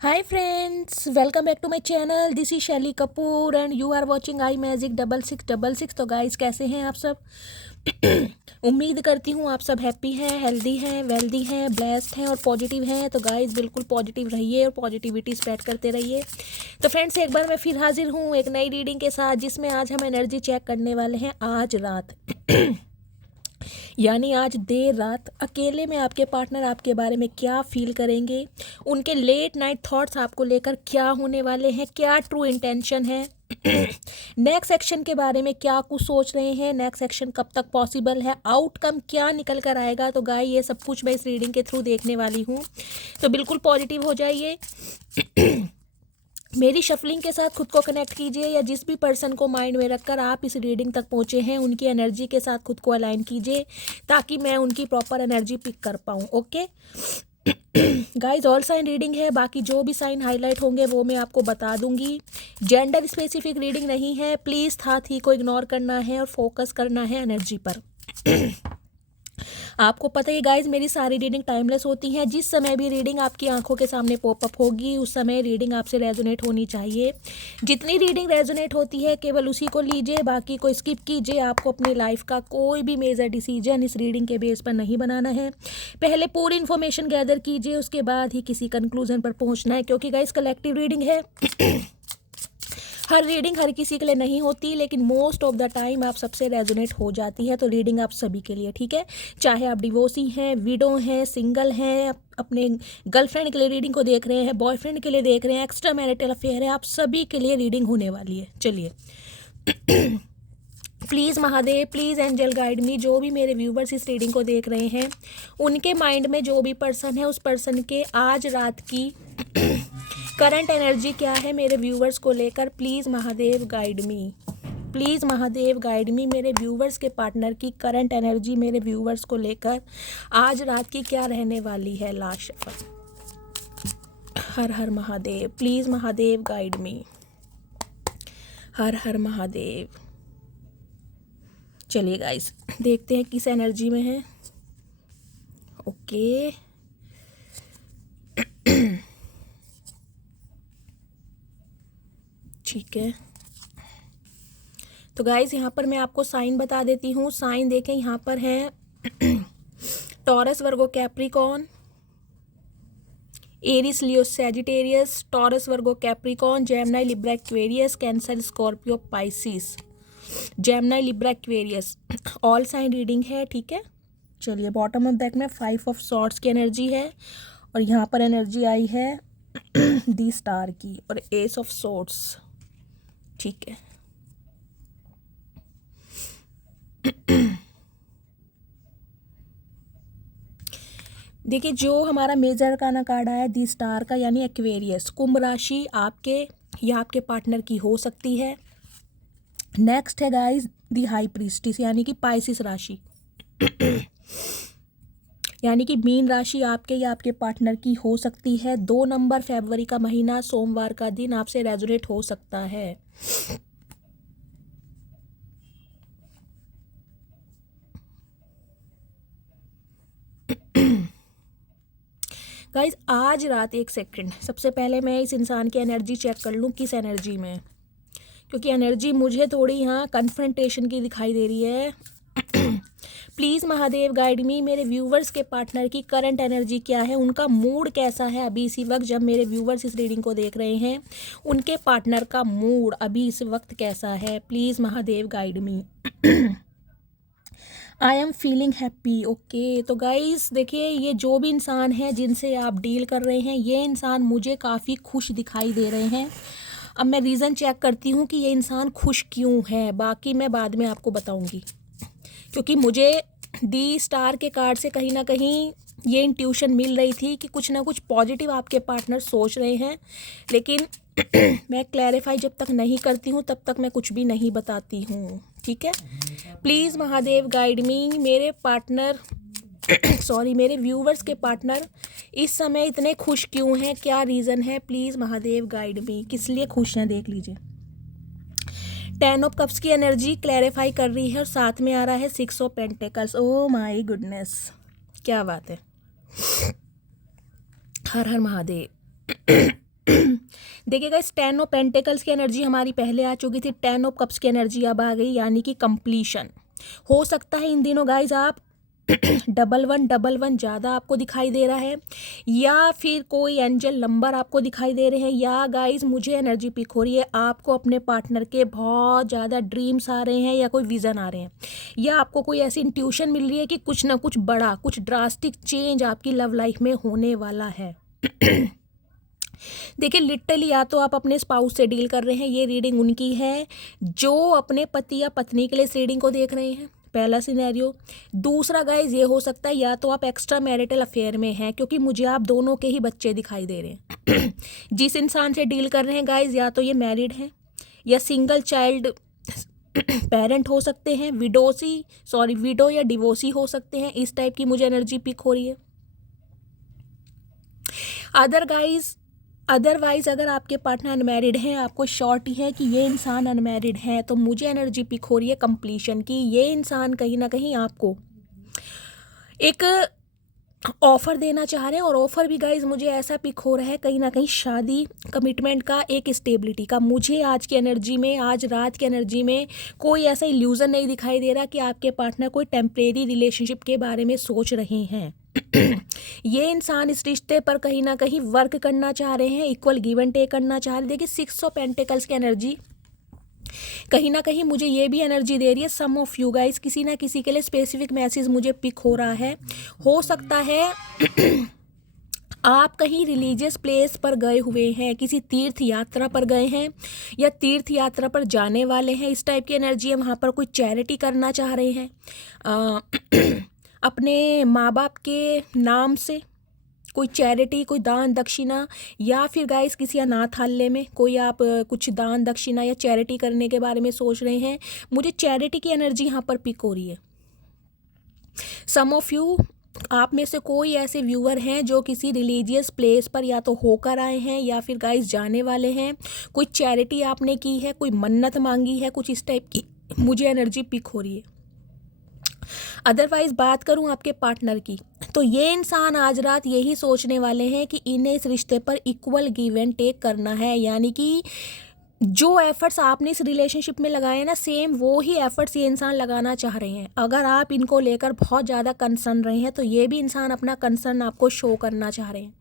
Hi friends, welcome back to my channel. This is Shelly Kapoor and you are watching I magic 6666। तो guys कैसे हैं आप सब? उम्मीद करती हूँ आप सब हैप्पी हैं, हेल्दी हैं, वेल्दी हैं, ब्लेस्ड हैं और पॉजिटिव हैं। तो गाइस बिल्कुल पॉजिटिव रहिए और पॉजिटिविटी स्प्रेड करते रहिए। तो फ्रेंड्स एक बार मैं फिर हाजिर हूँ एक नई रीडिंग के साथ, जिसमें आज हम एनर्जी चेक करने वाले हैं आज रात यानी आज देर रात अकेले में आपके पार्टनर आपके बारे में क्या फील करेंगे, उनके लेट नाइट थॉट्स आपको लेकर क्या होने वाले हैं, क्या ट्रू इंटेंशन है, नेक्स्ट सेक्शन के बारे में क्या कुछ सोच रहे हैं, नेक्स्ट सेक्शन कब तक पॉसिबल है, आउटकम क्या निकल कर आएगा। तो गाय ये सब कुछ मैं इस रीडिंग के थ्रू देखने वाली हूँ। तो बिल्कुल पॉजिटिव हो जाइए। मेरी शफलिंग के साथ खुद को कनेक्ट कीजिए, या जिस भी पर्सन को माइंड में रखकर आप इस रीडिंग तक पहुंचे हैं उनकी एनर्जी के साथ खुद को अलाइन कीजिए, ताकि मैं उनकी प्रॉपर एनर्जी पिक कर पाऊँ। Okay guys, all sign reading है, बाकी जो भी साइन हाईलाइट होंगे वो मैं आपको बता दूंगी। जेंडर स्पेसिफिक रीडिंग नहीं है, प्लीज़ था थी को इग्नोर करना है और फोकस करना है एनर्जी पर। आपको पता ही गाइज मेरी सारी रीडिंग टाइमलेस होती हैं। जिस समय भी रीडिंग आपकी आंखों के सामने पॉपअप होगी उस समय रीडिंग आपसे रेजोनेट होनी चाहिए। जितनी रीडिंग रेजोनेट होती है केवल उसी को लीजिए, बाकी को स्किप कीजिए। आपको अपनी लाइफ का कोई भी मेजर डिसीजन इस रीडिंग के बेस पर नहीं बनाना है। पहले पूरी इन्फॉर्मेशन गैदर कीजिए, उसके बाद ही किसी कंक्लूजन पर पहुंचना है, क्योंकि गाइज कलेक्टिव रीडिंग है। हर रीडिंग हर किसी के लिए नहीं होती, लेकिन मोस्ट ऑफ द टाइम आप सबसे रेजोनेट हो जाती है। तो रीडिंग आप सभी के लिए, ठीक है, चाहे आप डिवोर्सी हैं, विडो हैं, सिंगल हैं, अपने गर्लफ्रेंड के लिए रीडिंग को देख रहे हैं, बॉयफ्रेंड के लिए देख रहे हैं, एक्स्ट्रा मैरिटल अफेयर है, आप सभी के लिए रीडिंग होने वाली है। चलिए please Mahadev, please angel guide me. जो भी मेरे व्यूवर्स इस रीडिंग को देख रहे हैं उनके माइंड में जो भी पर्सन है उस पर्सन के आज रात की करंट एनर्जी क्या है मेरे व्यूवर्स को लेकर, please Mahadev guide me. Please Mahadev guide मी। मेरे व्यूवर्स के पार्टनर की करंट एनर्जी मेरे व्यूवर्स को लेकर आज रात की क्या रहने वाली है। Last shuffle. हर हर Mahadev, please Mahadev guide me. हर हर महादेव। चलिए गाइस देखते हैं किस एनर्जी में है। ओके ठीक है, तो गाइस यहाँ पर मैं आपको साइन बता देती हूँ। साइन देखें, यहाँ पर है Taurus, Virgo, Capricorn, Aries, Leo, Sagittarius, Taurus, Virgo, Capricorn, Gemini, Libra, Aquarius, Cancer, Scorpio, Pisces, Gemini, Libra, Aquarius, all sign reading है, ठीक है। चलिए बॉटम ऑफ डेक में 5 ऑफ सॉर्ड्स की एनर्जी है और यहाँ पर एनर्जी आई है दी स्टार की और एस ऑफ सॉर्ड्स, ठीक है। देखिए जो हमारा मेजर का कार्ड आया दी स्टार का, यानी एक्वेरियस, कुंभ राशि आपके या आपके पार्टनर की हो सकती है। नेक्स्ट है गाइस दी हाई प्रीस्टिस, यानी कि पाइसिस राशि यानी कि मीन राशि आपके या आपके पार्टनर की हो सकती है। 2 नंबर फरवरी का महीना, सोमवार का दिन आपसे रेजोनेट हो सकता है। गाइज आज रात एक सेकंड, सबसे पहले मैं इस इंसान की एनर्जी चेक कर लूँ किस एनर्जी में, क्योंकि एनर्जी मुझे थोड़ी यहाँ कन्फ्रंटेशन की दिखाई दे रही है। प्लीज़ महादेव गाइड मी। मेरे व्यूवर्स के पार्टनर की करंट एनर्जी क्या है, उनका मूड कैसा है अभी इसी वक्त जब मेरे व्यूवर्स इस रीडिंग को देख रहे हैं, उनके पार्टनर का मूड अभी इस वक्त कैसा है। Please Mahadev guide me. I am feeling happy. Okay, तो गाइस देखिए ये जो भी इंसान है जिनसे आप डील कर रहे हैं, ये इंसान मुझे काफ़ी खुश दिखाई दे रहे हैं। अब मैं रीज़न चेक करती हूँ कि ये इंसान खुश क्यों है, बाकी मैं बाद में आपको बताऊँगी, क्योंकि मुझे दी स्टार के कार्ड से कहीं ना कहीं ये इंट्यूशन मिल रही थी कि कुछ ना कुछ पॉजिटिव आपके पार्टनर सोच रहे हैं, लेकिन मैं क्लैरिफाई जब तक नहीं करती हूँ तब तक मैं कुछ भी नहीं बताती हूँ, ठीक है। प्लीज़ महादेव गाइड मी। मेरे पार्टनर सॉरी मेरे व्यूवर्स के पार्टनर इस समय इतने खुश क्यों हैं, क्या रीज़न है, प्लीज़ महादेव गाइड मी। किस लिए खुश हैं देख लीजिए। 10 ऑफ कप्स की एनर्जी क्लैरिफाई कर रही है और साथ में आ रहा है 6 of pentacles. Oh my goodness, क्या बात है। हर हर महादेव। देखिए गाइस 10 ऑफ पेंटिकल्स की एनर्जी हमारी पहले आ चुकी थी, 10 ऑफ कप्स की एनर्जी अब आ गई, यानी कि कंप्लीशन। हो सकता है इन दिनों गाइस आप डबल वन ज़्यादा आपको दिखाई दे रहा है, या फिर कोई एंजल नंबर आपको दिखाई दे रहे हैं, या गाइस मुझे एनर्जी पिक हो रही है आपको अपने पार्टनर के बहुत ज़्यादा ड्रीम्स आ रहे हैं, या कोई विज़न आ रहे हैं, या आपको कोई ऐसी इंट्यूशन मिल रही है कि कुछ ना कुछ बड़ा, कुछ ड्रास्टिक चेंज आपकी लव लाइफ में होने वाला है। देखिए लिटरली या तो आप अपने स्पाउस से डील कर रहे हैं, ये रीडिंग उनकी है जो अपने पति या पत्नी के लिए इस रीडिंग को देख रहे हैं, पहला सिनेरियो। दूसरा गाइज ये हो सकता है या तो आप एक्स्ट्रा मैरिटल अफेयर में हैं, क्योंकि मुझे आप दोनों के ही बच्चे दिखाई दे रहे हैं। जिस इंसान से डील कर रहे हैं गाइज या तो ये मैरिड हैं, या सिंगल चाइल्ड पेरेंट हो सकते हैं, विडो या डिवोर्सी हो सकते हैं, इस टाइप की मुझे एनर्जी पिक हो रही है। अदरवाइज अगर आपके पार्टनर अनमैरिड हैं, आपको श्योरिटी है कि ये इंसान अनमैरिड है, तो मुझे एनर्जी पिक हो रही है कंप्लीशन की। ये इंसान कहीं ना कहीं आपको एक ऑफ़र देना चाह रहे हैं, और ऑफ़र भी गाइज मुझे ऐसा पिक हो रहा है कहीं ना कहीं शादी, कमिटमेंट का, एक स्टेबिलिटी का। मुझे आज की एनर्जी में, आज रात की एनर्जी में कोई ऐसा इल्यूज़न नहीं दिखाई दे रहा कि आपके पार्टनर कोई टेम्परेरी रिलेशनशिप के बारे में सोच रहे हैं। ये इंसान इस रिश्ते पर कहीं ना कहीं वर्क करना चाह रहे हैं, इक्वल गिव एंड टेक करना चाह रहे हैं। देखिए 6 ऑफ पेंटिकल्स की एनर्जी कहीं ना कहीं मुझे ये भी एनर्जी दे रही है, सम ऑफ यू गाइस किसी ना किसी के लिए स्पेसिफिक मैसेज मुझे पिक हो रहा है। हो सकता है आप कहीं रिलीजियस प्लेस पर गए हुए हैं, किसी तीर्थ यात्रा पर गए हैं, या तीर्थ यात्रा पर जाने वाले हैं, इस टाइप की एनर्जी है। वहाँ पर कोई चैरिटी करना चाह रहे हैं अपने माँ बाप के नाम से, कोई चैरिटी, कोई दान दक्षिणा, या फिर गाइस किसी अनाथालय में कोई आप कुछ दान दक्षिणा या चैरिटी करने के बारे में सोच रहे हैं। मुझे चैरिटी की एनर्जी यहाँ पर पिक हो रही है। सम ऑफ यू, आप में से कोई ऐसे व्यूअर हैं जो किसी रिलीजियस प्लेस पर या तो होकर आए हैं, या फिर गाइस जाने वाले हैं। कोई चैरिटी आपने की है, कोई मन्नत मांगी है, कुछ इस टाइप की मुझे एनर्जी पिक हो रही है। अदरवाइज बात करूं आपके पार्टनर की, तो ये इंसान आज रात यही सोचने वाले हैं कि इन्हें इस रिश्ते पर इक्वल गिव एंड टेक करना है, यानी कि जो एफर्ट्स आपने इस रिलेशनशिप में लगाए ना, सेम वो ही एफर्ट्स ये इंसान लगाना चाह रहे हैं। अगर आप इनको लेकर बहुत ज़्यादा कंसर्न रहे हैं, तो ये भी इंसान अपना कंसर्न आपको शो करना चाह रहे हैं।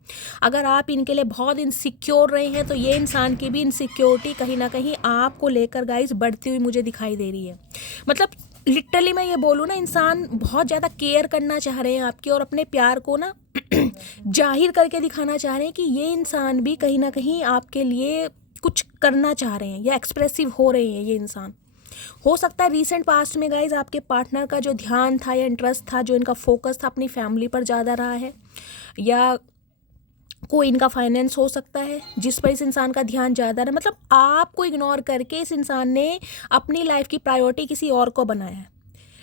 अगर आप इनके लिए बहुत इनसिक्योर रहे हैं, तो ये इंसान की भी इनसिक्योरिटी कहीं ना कहीं आपको लेकर गाइस बढ़ती हुई मुझे दिखाई दे रही है। मतलब लिटरली मैं ये बोलूँ ना, इंसान बहुत ज़्यादा केयर करना चाह रहे हैं आपकी, और अपने प्यार को ना जाहिर करके दिखाना चाह रहे हैं कि ये इंसान भी कहीं ना कहीं आपके लिए कुछ करना चाह रहे हैं, या एक्सप्रेसिव हो रहे हैं ये इंसान। हो सकता है रिसेंट पास्ट में गाइज आपके पार्टनर का जो ध्यान था या इंटरेस्ट था, जो इनका फोकस था, अपनी फैमिली पर ज़्यादा रहा है, या कोई इनका फाइनेंस हो सकता है जिस पर इस इंसान का ध्यान ज़्यादा है। मतलब आपको इग्नोर करके इस इंसान ने अपनी लाइफ की प्रायोरिटी किसी और को बनाया है।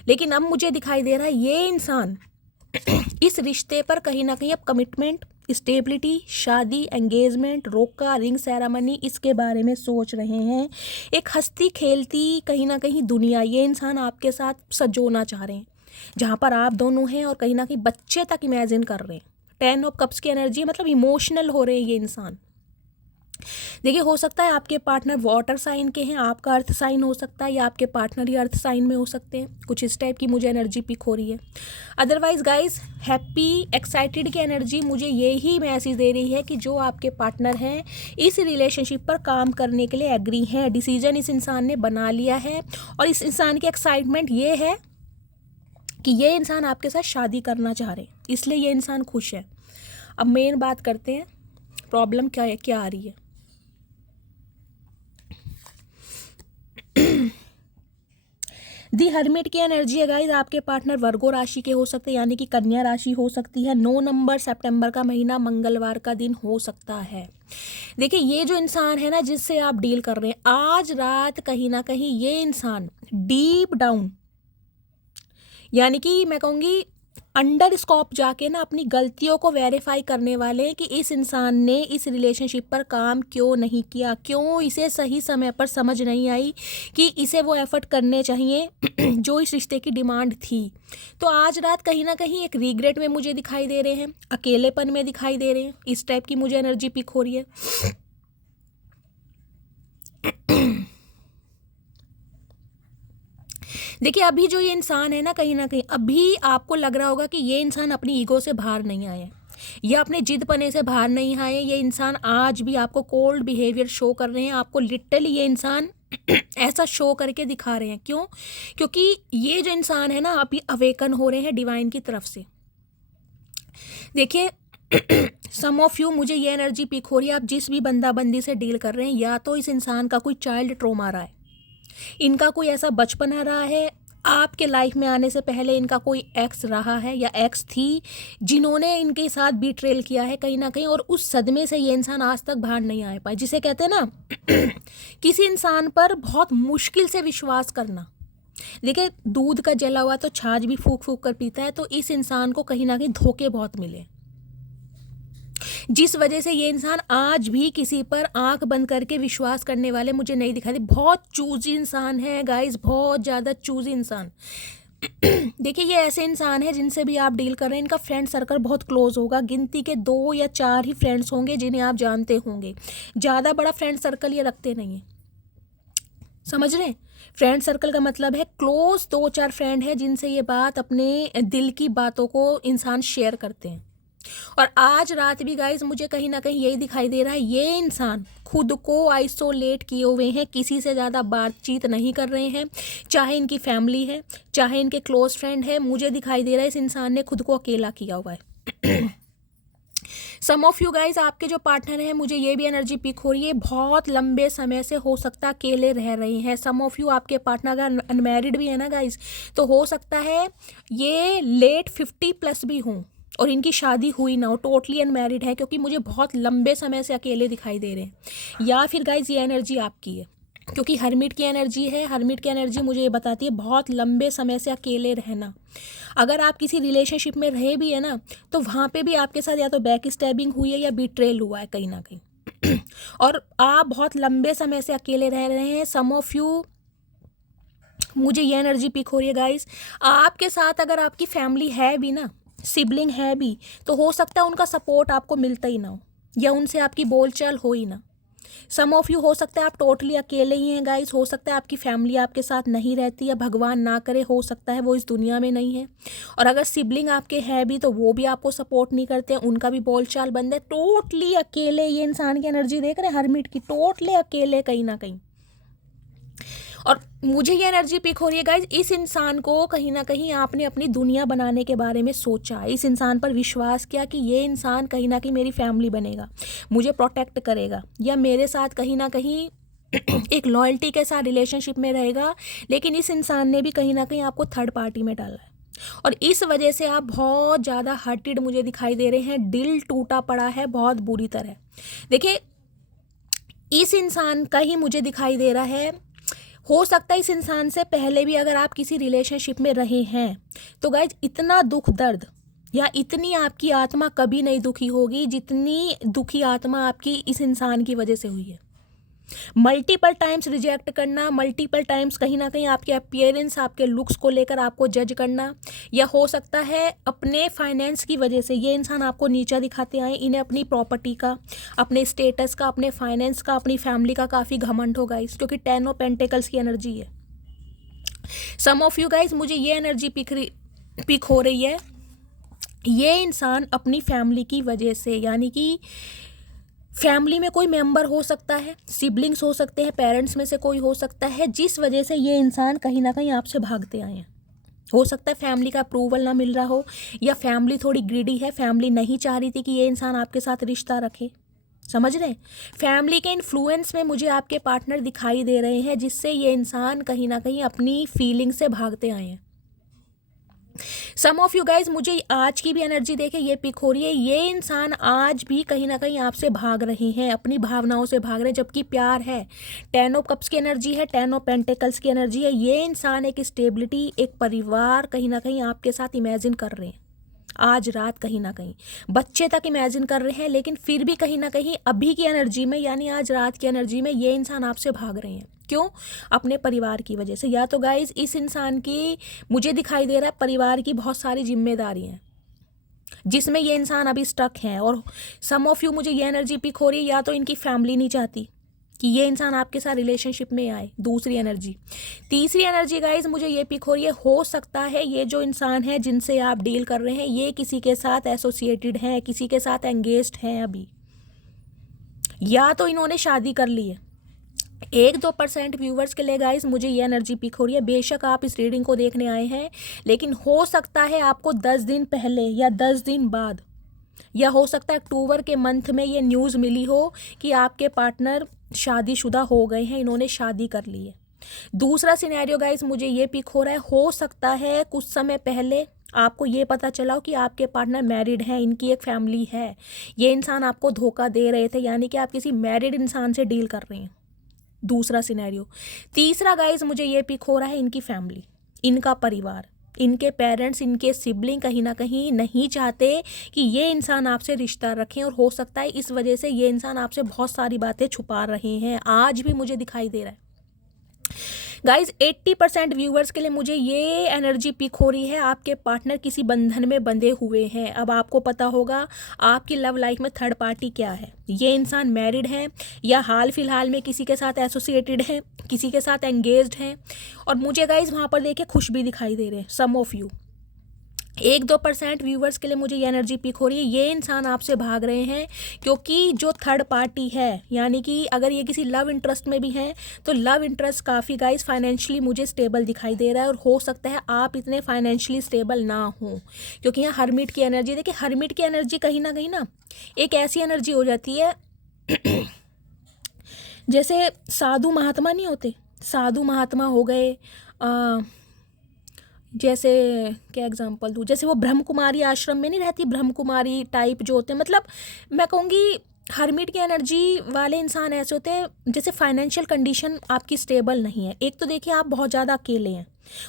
लेकिन अब मुझे दिखाई दे रहा है ये इंसान इस रिश्ते पर कहीं ना कहीं अब कमिटमेंट, स्टेबिलिटी, शादी, एंगेजमेंट, रोका, रिंग सेरेमनी, इसके बारे में सोच रहे हैं। एक हंसती खेलती कहीं ना कहीं दुनिया ये इंसान आपके साथ सजोना चाह रहे हैं, जहाँ पर आप दोनों हैं, और कहीं ना कहीं बच्चे तक इमेजिन कर रहे हैं। 10 ऑफ कप्स की एनर्जी, मतलब इमोशनल हो रहे हैं ये इंसान। देखिए हो सकता है आपके पार्टनर वाटर साइन के हैं, आपका अर्थ साइन हो सकता है, या आपके पार्टनर ही अर्थ साइन में हो सकते हैं। कुछ इस टाइप की मुझे एनर्जी पिक हो रही है। अदरवाइज गाइस हैप्पी एक्साइटेड की एनर्जी मुझे यही मैसेज दे रही है कि जो आपके पार्टनर हैं इस रिलेशनशिप पर काम करने के लिए एग्री हैं। डिसीजन इस इंसान ने बना लिया है, और इस इंसान की एक्साइटमेंट ये है कि ये इंसान आपके साथ शादी करना चाह रहे हैं, इसलिए ये इंसान खुश है। अब मेन बात करते हैं, प्रॉब्लम क्या है, क्या आ रही है। दी हर्मिट की एनर्जी है गाइस, आपके पार्टनर वर्गो राशि के हो सकते हैं, यानी कि कन्या राशि हो सकती है। 9 नंबर सितंबर का महीना, मंगलवार का दिन हो सकता है। देखिए ये जो इंसान है ना जिससे आप डील कर रहे हैं, आज रात कहीं ना कहीं ये इंसान डीप डाउन, यानी कि मैं कहूँगी अंडर स्कोप जाके ना अपनी गलतियों को वेरीफाई करने वाले हैं कि इस इंसान ने इस रिलेशनशिप पर काम क्यों नहीं किया, क्यों इसे सही समय पर समझ नहीं आई कि इसे वो एफर्ट करने चाहिए जो इस रिश्ते की डिमांड थी। तो आज रात कहीं ना कहीं एक रिग्रेट में मुझे दिखाई दे रहे हैं, अकेलेपन में दिखाई दे रहे हैं, इस टाइप की मुझे एनर्जी पिक हो रही है। देखिए अभी जो ये इंसान है ना कहीं अभी आपको लग रहा होगा कि ये इंसान अपनी ईगो से बाहर नहीं आया, या अपने जिद पने से बाहर नहीं आए। ये इंसान आज भी आपको कोल्ड बिहेवियर शो कर रहे हैं, आपको लिटरली ये इंसान ऐसा शो करके दिखा रहे हैं। क्यों? क्योंकि ये जो इंसान है ना अभी अवेकन हो रहे हैं डिवाइन की तरफ से। देखिए सम ऑफ यू, मुझे ये एनर्जी पिक हो रही है, आप जिस भी बंदा बंदी से डील कर रहे हैं, या तो इस इंसान का कोई चाइल्ड ट्रॉमा रहा है, इनका कोई ऐसा बचपन रहा है, आपके लाइफ में आने से पहले इनका कोई एक्स रहा है या एक्स थी जिन्होंने इनके साथ बीट्रेल किया है कहीं ना कहीं, और उस सदमे से ये इंसान आज तक बाहर नहीं आ पाए। जिसे कहते हैं ना किसी इंसान पर बहुत मुश्किल से विश्वास करना। देखिए दूध का जला हुआ तो छाछ भी फूक फूक कर पीता है, तो इस इंसान को कहीं ना कहीं धोखे बहुत मिले, जिस वजह से ये इंसान आज भी किसी पर आंख बंद करके विश्वास करने वाले मुझे नहीं दिखाई दे। बहुत चूजी इंसान है गाइस, बहुत ज़्यादा चूजी इंसान। देखिए ये ऐसे इंसान है जिनसे भी आप डील कर रहे हैं, इनका फ्रेंड सर्कल बहुत क्लोज होगा, गिनती के 2 या 4 ही फ्रेंड्स होंगे जिन्हें आप जानते होंगे, ज़्यादा बड़ा फ्रेंड सर्कल ये रखते नहीं है। समझ रहे हैं? फ्रेंड सर्कल का मतलब है क्लोज 2-4 फ्रेंड है जिनसे ये बात, अपने दिल की बातों को इंसान शेयर करते हैं। और आज रात भी गाइज मुझे कहीं ना कहीं यही दिखाई दे रहा है, ये इंसान खुद को आइसोलेट किए हुए हैं, किसी से ज़्यादा बातचीत नहीं कर रहे हैं, चाहे इनकी फैमिली है चाहे इनके क्लोज फ्रेंड है। मुझे दिखाई दे रहा है इस इंसान ने खुद को अकेला किया हुआ है। सम ऑफ यू गाइज, आपके जो पार्टनर हैं, मुझे ये भी एनर्जी पिक हो रही है, बहुत लंबे समय से हो सकता है अकेले रह रहे हैं। सम ऑफ यू आपके पार्टनर अगर अनमैरिड भी है ना गाइज, तो हो सकता है ये लेट 50+ भी हों और इनकी शादी हुई ना हो, टोटली अनमैरिड है, क्योंकि मुझे बहुत लंबे समय से अकेले दिखाई दे रहे हैं। या फिर गाइज ये एनर्जी आपकी है, क्योंकि हर्मिट की एनर्जी है। हर्मिट की एनर्जी मुझे ये बताती है बहुत लंबे समय से अकेले रहना। अगर आप किसी रिलेशनशिप में रहे भी है ना, तो वहाँ पे भी आपके साथ या तो बैक स्टैबिंग हुई है या बीट्रेल हुआ है कहीं ना कहीं। और आप बहुत लंबे समय से अकेले रह रहे हैं। सम ऑफ यू, मुझे ये एनर्जी पिक हो रही है गाइज, आपके साथ अगर आपकी फैमिली है भी ना, सिबलिंग है भी, तो हो सकता है उनका सपोर्ट आपको मिलता ही ना हो, या उनसे आपकी बोलचाल हो ही ना। सम ऑफ यू, हो सकता है आप टोटली अकेले ही हैं गाइस, हो सकता है आपकी फैमिली आपके साथ नहीं रहती, या भगवान ना करे हो सकता है वो इस दुनिया में नहीं है। और अगर सिबलिंग आपके हैं भी, तो वो भी आपको सपोर्ट नहीं करते हैं, उनका भी बोलचाल बंद है। टोटली अकेले ये इंसान की एनर्जी देख रहे हैं हर्मिट की, टोटली अकेले कहीं ना कहीं। और मुझे ये एनर्जी पिक हो रही है गाइज, इस इंसान को कहीं ना कहीं आपने अपनी दुनिया बनाने के बारे में सोचा, इस इंसान पर विश्वास किया कि ये इंसान कहीं ना कहीं मेरी फैमिली बनेगा, मुझे प्रोटेक्ट करेगा, या मेरे साथ कहीं ना कहीं एक लॉयल्टी के साथ रिलेशनशिप में रहेगा। लेकिन इस इंसान ने भी कहीं ना कहीं आपको थर्ड पार्टी में डाला है, और इस वजह से आप बहुत ज़्यादा हर्टेड मुझे दिखाई दे रहे हैं, दिल टूटा पड़ा है बहुत बुरी तरह। देखिए इस इंसान का ही मुझे दिखाई दे रहा है, हो सकता है इस इंसान से पहले भी अगर आप किसी रिलेशनशिप में रहे हैं, तो गाइज इतना दुख दर्द या इतनी आपकी आत्मा कभी नहीं दुखी होगी जितनी दुखी आत्मा आपकी इस इंसान की वजह से हुई है। मल्टीपल टाइम्स रिजेक्ट करना, मल्टीपल टाइम्स कहीं ना कहीं आपके अपीयरेंस, आपके लुक्स को लेकर आपको जज करना, या हो सकता है अपने फाइनेंस की वजह से ये इंसान आपको नीचा दिखाते आए। इन्हें अपनी प्रॉपर्टी का, अपने स्टेटस का, अपने फाइनेंस का, अपनी फैमिली का काफ़ी घमंड होगा इस, क्योंकि 10 ऑफ पेंटिकल्स की एनर्जी है। सम ऑफ यू गाइज, मुझे ये एनर्जी पिक हो रही है, ये इंसान अपनी फैमिली की वजह से, यानी कि फैमिली में कोई मेंबर हो सकता है, सिबलिंग्स हो सकते हैं, पेरेंट्स में से कोई हो सकता है, जिस वजह से ये इंसान कहीं ना कहीं आपसे भागते आए हैं। हो सकता है फैमिली का अप्रूवल ना मिल रहा हो, या फैमिली थोड़ी ग्रीडी है, फैमिली नहीं चाह रही थी कि ये इंसान आपके साथ रिश्ता रखे। समझ रहे हैं? फैमिली के इन्फ्लुएंस में मुझे आपके पार्टनर दिखाई दे रहे हैं, जिससे ये इंसान कहीं ना कहीं अपनी फीलिंग से भागते आए हैं। सम ऑफ यू गाइज, मुझे आज की भी एनर्जी देखे ये पिक हो रही है, ये इंसान आज भी कहीं ना कहीं आपसे भाग रहे हैं, अपनी भावनाओं से भाग रहे हैं, जबकि प्यार है। 10 ऑफ कप्स की एनर्जी है, 10 ऑफ पेंटिकल्स की एनर्जी है। ये इंसान एक स्टेबिलिटी, एक परिवार कहीं ना कहीं आपके साथ इमेजिन कर रहे हैं आज रात, कहीं ना कहीं बच्चे तक इमेजिन कर रहे हैं, लेकिन फिर भी कहीं ना कहीं अभी की एनर्जी में, यानी आज रात की एनर्जी में, ये इंसान आपसे भाग रहे हैं। क्यों? अपने परिवार की वजह से। या तो गाइज इस इंसान की, मुझे दिखाई दे रहा है, परिवार की बहुत सारी जिम्मेदारी हैं जिसमें ये इंसान अभी स्टक हैं। और सम ऑफ यू, मुझे ये एनर्जी पिक हो रही है, या तो इनकी फैमिली नहीं चाहती कि ये इंसान आपके साथ रिलेशनशिप में आए। दूसरी एनर्जी। तीसरी एनर्जी गाइज मुझे ये पिक हो रही है, हो सकता है ये जो इंसान है जिनसे आप डील कर रहे हैं ये किसी के साथ एसोसिएटेड है, किसी के साथ एंगेज्ड हैं अभी, या तो इन्होंने शादी कर ली है। 1-2% व्यूवर्स के लिए गाइज मुझे ये एनर्जी पिक हो रही है। बेशक आप इस रीडिंग को देखने आए हैं, लेकिन हो सकता है आपको 10 दिन पहले या 10 दिन बाद, या हो सकता है अक्टूबर के मंथ में ये न्यूज़ मिली हो कि आपके पार्टनर शादीशुदा हो गए हैं, इन्होंने शादी कर ली है। दूसरा सिनेरियो गाइज मुझे ये पिक हो रहा है, हो सकता है कुछ समय पहले आपको ये पता चला हो कि आपके पार्टनर मैरिड हैं, इनकी एक फैमिली है, ये इंसान आपको धोखा दे रहे थे, यानी कि आप किसी मैरिड इंसान से डील कर रहे हैं। दूसरा सिनेरियो। तीसरा गाइज मुझे ये पिक हो रहा है, इनकी फैमिली, इनका परिवार, इनके पेरेंट्स, इनके सिबलिंग कहीं ना कहीं नहीं चाहते कि ये इंसान आपसे रिश्ता रखें, और हो सकता है इस वजह से ये इंसान आपसे बहुत सारी बातें छुपा रहे हैं, आज भी मुझे दिखाई दे रहा है। गाइज 80% व्यूवर्स के लिए मुझे ये एनर्जी पिक हो रही है, आपके पार्टनर किसी बंधन में बंधे हुए हैं। अब आपको पता होगा आपकी लव लाइफ में थर्ड पार्टी क्या है। ये इंसान मैरिड है या हाल फिलहाल में किसी के साथ एसोसिएटेड है, किसी के साथ एंगेज्ड हैं, और मुझे गाइज वहाँ पर देखिए खुश भी दिखाई दे रहे हैं सम ऑफ यू। 1-2% व्यूवर्स के लिए मुझे ये एनर्जी पिक हो रही है, ये इंसान आपसे भाग रहे हैं क्योंकि जो थर्ड पार्टी है, यानी कि अगर ये किसी लव इंटरेस्ट में भी हैं तो लव इंटरेस्ट काफ़ी गाइस फाइनेंशियली मुझे स्टेबल दिखाई दे रहा है, और हो सकता है आप इतने फाइनेंशियली स्टेबल ना हो, क्योंकि यहाँ हर्मिट की एनर्जी देखिए। हर्मिट की एनर्जी कहीं ना एक ऐसी एनर्जी हो जाती है जैसे साधु महात्मा नहीं होते, साधु महात्मा हो गए, जैसे क्या एग्जांपल दूँ, जैसे वो ब्रह्म कुमारी आश्रम में नहीं रहती, ब्रह्म कुमारी टाइप जो होते हैं, मतलब मैं कहूँगी हर्मिट की एनर्जी वाले इंसान ऐसे होते हैं जैसे फाइनेंशियल कंडीशन आपकी स्टेबल नहीं है। एक तो देखिए आप बहुत ज़्यादा अकेले हैं,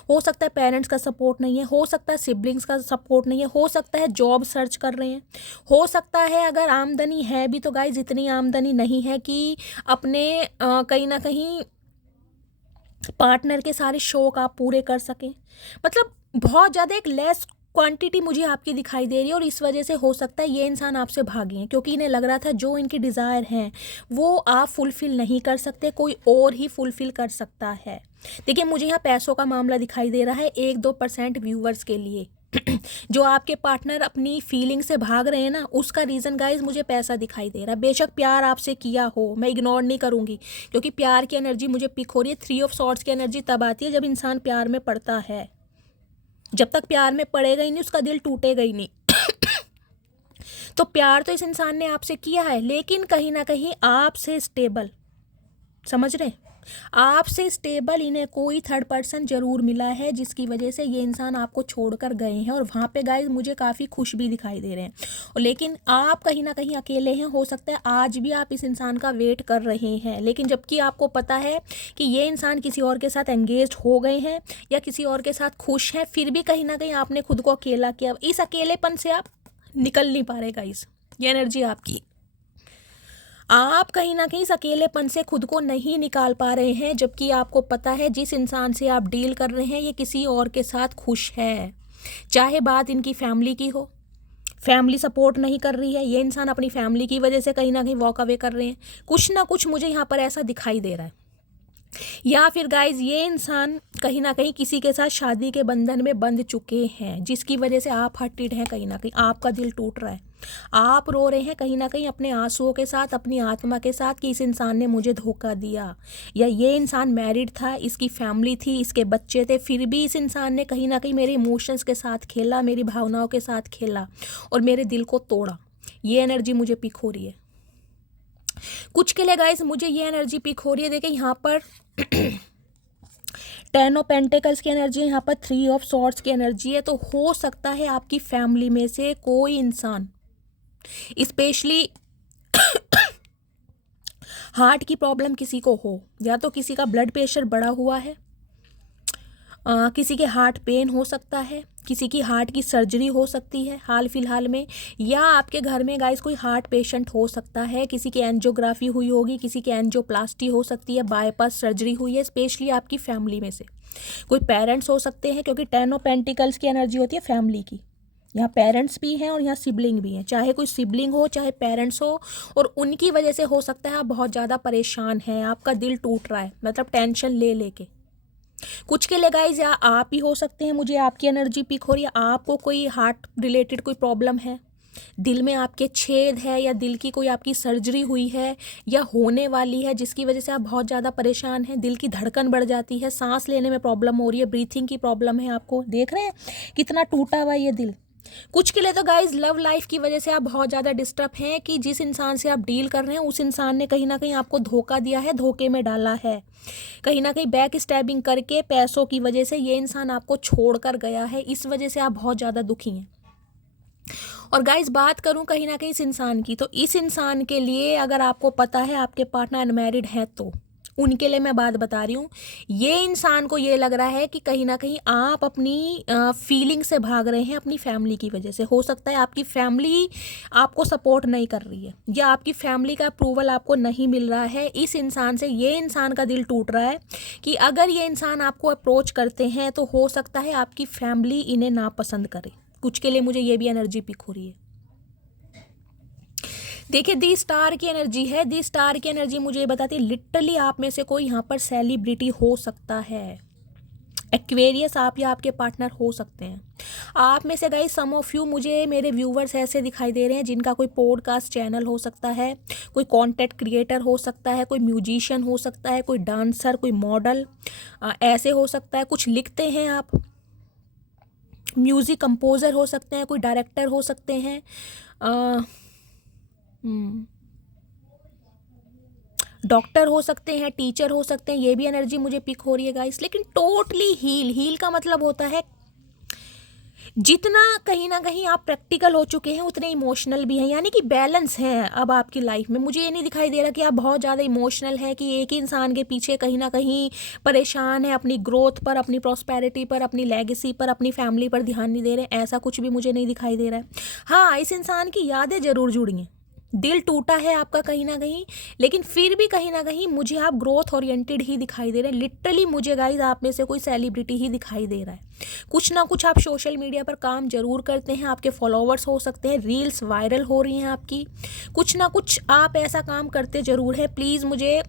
हो सकता है पेरेंट्स का सपोर्ट नहीं है, हो सकता है सिबलिंग्स का सपोर्ट नहीं है, हो सकता है जॉब सर्च कर रहे हैं, हो सकता है अगर आमदनी है भी तो गाइज इतनी आमदनी नहीं है कि अपने कहीं ना कहीं पार्टनर के सारे शौक आप पूरे कर सकें। मतलब बहुत ज़्यादा एक लेस क्वांटिटी मुझे आपकी दिखाई दे रही है, और इस वजह से हो सकता है ये इंसान आपसे भागे हैं क्योंकि इन्हें लग रहा था जो इनकी डिज़ायर हैं वो आप फुलफ़िल नहीं कर सकते, कोई और ही फुलफ़िल कर सकता है। देखिए मुझे यहाँ पैसों का मामला दिखाई दे रहा है 1-2% व्यूवर्स के लिए जो आपके पार्टनर अपनी फीलिंग से भाग रहे हैं ना, उसका रीज़न गाइज मुझे पैसा दिखाई दे रहा है। बेशक प्यार आपसे किया हो, मैं इग्नोर नहीं करूँगी, क्योंकि प्यार की एनर्जी मुझे पिक हो रही है। 3 ऑफ सॉर्ड्स की एनर्जी तब आती है जब इंसान प्यार में पड़ता है, जब तक प्यार में पड़ेगा ही नहीं उसका दिल टूटेगा ही नहीं तो प्यार तो इस इंसान ने आपसे किया है, लेकिन कहीं ना कहीं आपसे स्टेबल, समझ रहे, आपसे स्टेबल इन्हें कोई थर्ड पर्सन जरूर मिला है जिसकी वजह से ये इंसान आपको छोड़कर गए हैं, और वहाँ पे गाइस मुझे काफ़ी खुश भी दिखाई दे रहे हैं। और लेकिन आप कहीं ना कहीं अकेले हैं, हो सकता है आज भी आप इस इंसान का वेट कर रहे हैं, लेकिन जबकि आपको पता है कि ये इंसान किसी और के साथ एंगेज हो गए हैं या किसी और के साथ खुश हैं, फिर भी कहीं ना कहीं आपने खुद को अकेला किया। इस अकेलेपन से आप निकल नहीं पा रहे गाइस, ये एनर्जी आपकी, आप कहीं ना कहीं इस अकेलेपन से खुद को नहीं निकाल पा रहे हैं, जबकि आपको पता है जिस इंसान से आप डील कर रहे हैं ये किसी और के साथ खुश है। चाहे बात इनकी फैमिली की हो, फैमिली सपोर्ट नहीं कर रही है, ये इंसान अपनी फैमिली की वजह से कहीं ना कहीं वॉक अवे कर रहे हैं, कुछ ना कुछ मुझे यहाँ पर ऐसा दिखाई दे रहा है। या फिर गाइज ये इंसान कहीं ना कहीं किसी के साथ शादी के बंधन में बंध चुके हैं, जिसकी वजह से आप हर्टेड हैं, कहीं ना कहीं आपका दिल टूट रहा है, आप रो रहे हैं कहीं ना कहीं अपने आंसुओं के साथ, अपनी आत्मा के साथ कि इस इंसान ने मुझे धोखा दिया, या ये इंसान मैरिड था, इसकी फैमिली थी, इसके बच्चे थे, फिर भी इस इंसान ने कहीं ना कहीं मेरे इमोशंस के साथ खेला, मेरी भावनाओं के साथ खेला और मेरे दिल को तोड़ा। ये एनर्जी मुझे पिक हो रही है। कुछ के लिए गाइस मुझे ये एनर्जी पिक हो रही है। देखिए यहाँ पर 10 ऑफ पेंटिकल्स की एनर्जी है, यहाँ पर 3 ऑफ सॉर्ड्स की एनर्जी है। तो हो सकता है आपकी फैमिली में से कोई इंसान स्पेशली हार्ट की प्रॉब्लम किसी को हो, या तो किसी का ब्लड प्रेशर बढ़ा हुआ है, किसी के हार्ट पेन हो सकता है, किसी की हार्ट की सर्जरी हो सकती है हाल फिलहाल में, या आपके घर में गाइस कोई हार्ट पेशेंट हो सकता है, किसी की एंजियोग्राफी हुई होगी, किसी की एंजियोप्लास्टी हो सकती है, बाईपास सर्जरी हुई है, स्पेशली आपकी फैमिली में से कोई पेरेंट्स हो सकते हैं, क्योंकि 10 ऑफ पेंटिकल्स की एनर्जी होती है फैमिली की, यहाँ पेरेंट्स भी हैं और यहाँ सिबलिंग भी हैं, चाहे कोई सिबलिंग हो चाहे पेरेंट्स हो, और उनकी वजह से हो सकता है आप बहुत ज़्यादा परेशान हैं, आपका दिल टूट रहा है, मतलब टेंशन ले लेके। कुछ के लिए गाइज या आप ही हो सकते हैं, मुझे आपकी एनर्जी पिक हो रही है, आपको कोई हार्ट रिलेटेड कोई प्रॉब्लम है, दिल में आपके छेद है, या दिल की कोई आपकी सर्जरी हुई है या होने वाली है जिसकी वजह से आप बहुत ज़्यादा परेशान हैं, दिल की धड़कन बढ़ जाती है, सांस लेने में प्रॉब्लम हो रही है, ब्रीथिंग की प्रॉब्लम है आपको, देख रहे हैं कितना टूटा हुआ ये दिल। कुछ के लिए तो गाइज लव लाइफ की वजह से आप बहुत ज़्यादा डिस्टर्ब हैं कि जिस इंसान से आप डील कर रहे हैं उस इंसान ने कहीं ना कहीं आपको धोखा दिया है, धोखे में डाला है, कहीं ना कहीं बैक स्टैबिंग करके पैसों की वजह से ये इंसान आपको छोड़ कर गया है, इस वजह से आप बहुत ज़्यादा दुखी हैं। और गाइज बात करूं कहीं ना कहीं इस इंसान की, तो इस इंसान के लिए अगर आपको पता है आपके पार्टनर अनमैरिड है तो उनके लिए मैं बात बता रही हूँ, ये इंसान को ये लग रहा है कि कहीं ना कहीं आप अपनी फीलिंग से भाग रहे हैं अपनी फैमिली की वजह से। हो सकता है आपकी फैमिली आपको सपोर्ट नहीं कर रही है या आपकी फैमिली का अप्रूवल आपको नहीं मिल रहा है इस इंसान से, ये इंसान का दिल टूट रहा है कि अगर ये इंसान आपको अप्रोच करते हैं तो हो सकता है आपकी फैमिली इन्हें नापसंद करे। कुछ के लिए मुझे ये भी एनर्जी पिक हो रही है। देखिए दी स्टार की एनर्जी है, दी स्टार की एनर्जी मुझे ये बताती है लिटरली आप में से कोई यहाँ पर सेलिब्रिटी हो सकता है, एक्वेरियस आप या आपके पार्टनर हो सकते हैं। आप में से गाइस सम ऑफ यू, मुझे मेरे व्यूवर्स ऐसे दिखाई दे रहे हैं जिनका कोई पॉडकास्ट चैनल हो सकता है, कोई कंटेंट क्रिएटर हो सकता है, कोई म्यूजिशियन हो सकता है, कोई डांसर, कोई मॉडल, ऐसे हो सकता है, कुछ लिखते हैं आप, म्यूज़िक कंपोज़र हो सकते हैं, कोई डायरेक्टर हो सकते हैं, डॉक्टर हो सकते हैं, टीचर हो सकते हैं, ये भी एनर्जी मुझे पिक हो रही है गाइस। लेकिन टोटली हील का मतलब होता है जितना कहीं ना कहीं आप प्रैक्टिकल हो चुके हैं उतने इमोशनल भी हैं, यानी कि बैलेंस है अब आपकी लाइफ में। मुझे ये नहीं दिखाई दे रहा कि आप बहुत ज़्यादा इमोशनल है, कि एक ही इंसान के पीछे कहीं ना कहीं परेशान है, अपनी ग्रोथ पर, अपनी प्रॉस्पेरिटी पर, अपनी लेगेसी पर, अपनी फैमिली पर ध्यान नहीं दे रहे, ऐसा कुछ भी मुझे नहीं दिखाई दे रहा है। हाँ, इस इंसान की यादें ज़रूर जुड़ी हैं, दिल टूटा है आपका कहीं ना कहीं, लेकिन फिर भी कहीं ना कहीं मुझे आप ग्रोथ ओरिएंटेड ही दिखाई दे रहे हैं। लिटरली मुझे गाइज आप में से कोई सेलिब्रिटी ही दिखाई दे रहा है, कुछ ना कुछ आप सोशल मीडिया पर काम जरूर करते हैं, आपके फॉलोअर्स हो सकते हैं, रील्स वायरल हो रही हैं आपकी, कुछ ना कुछ आप ऐसा काम करते जरूर है। प्लीज़ मुझे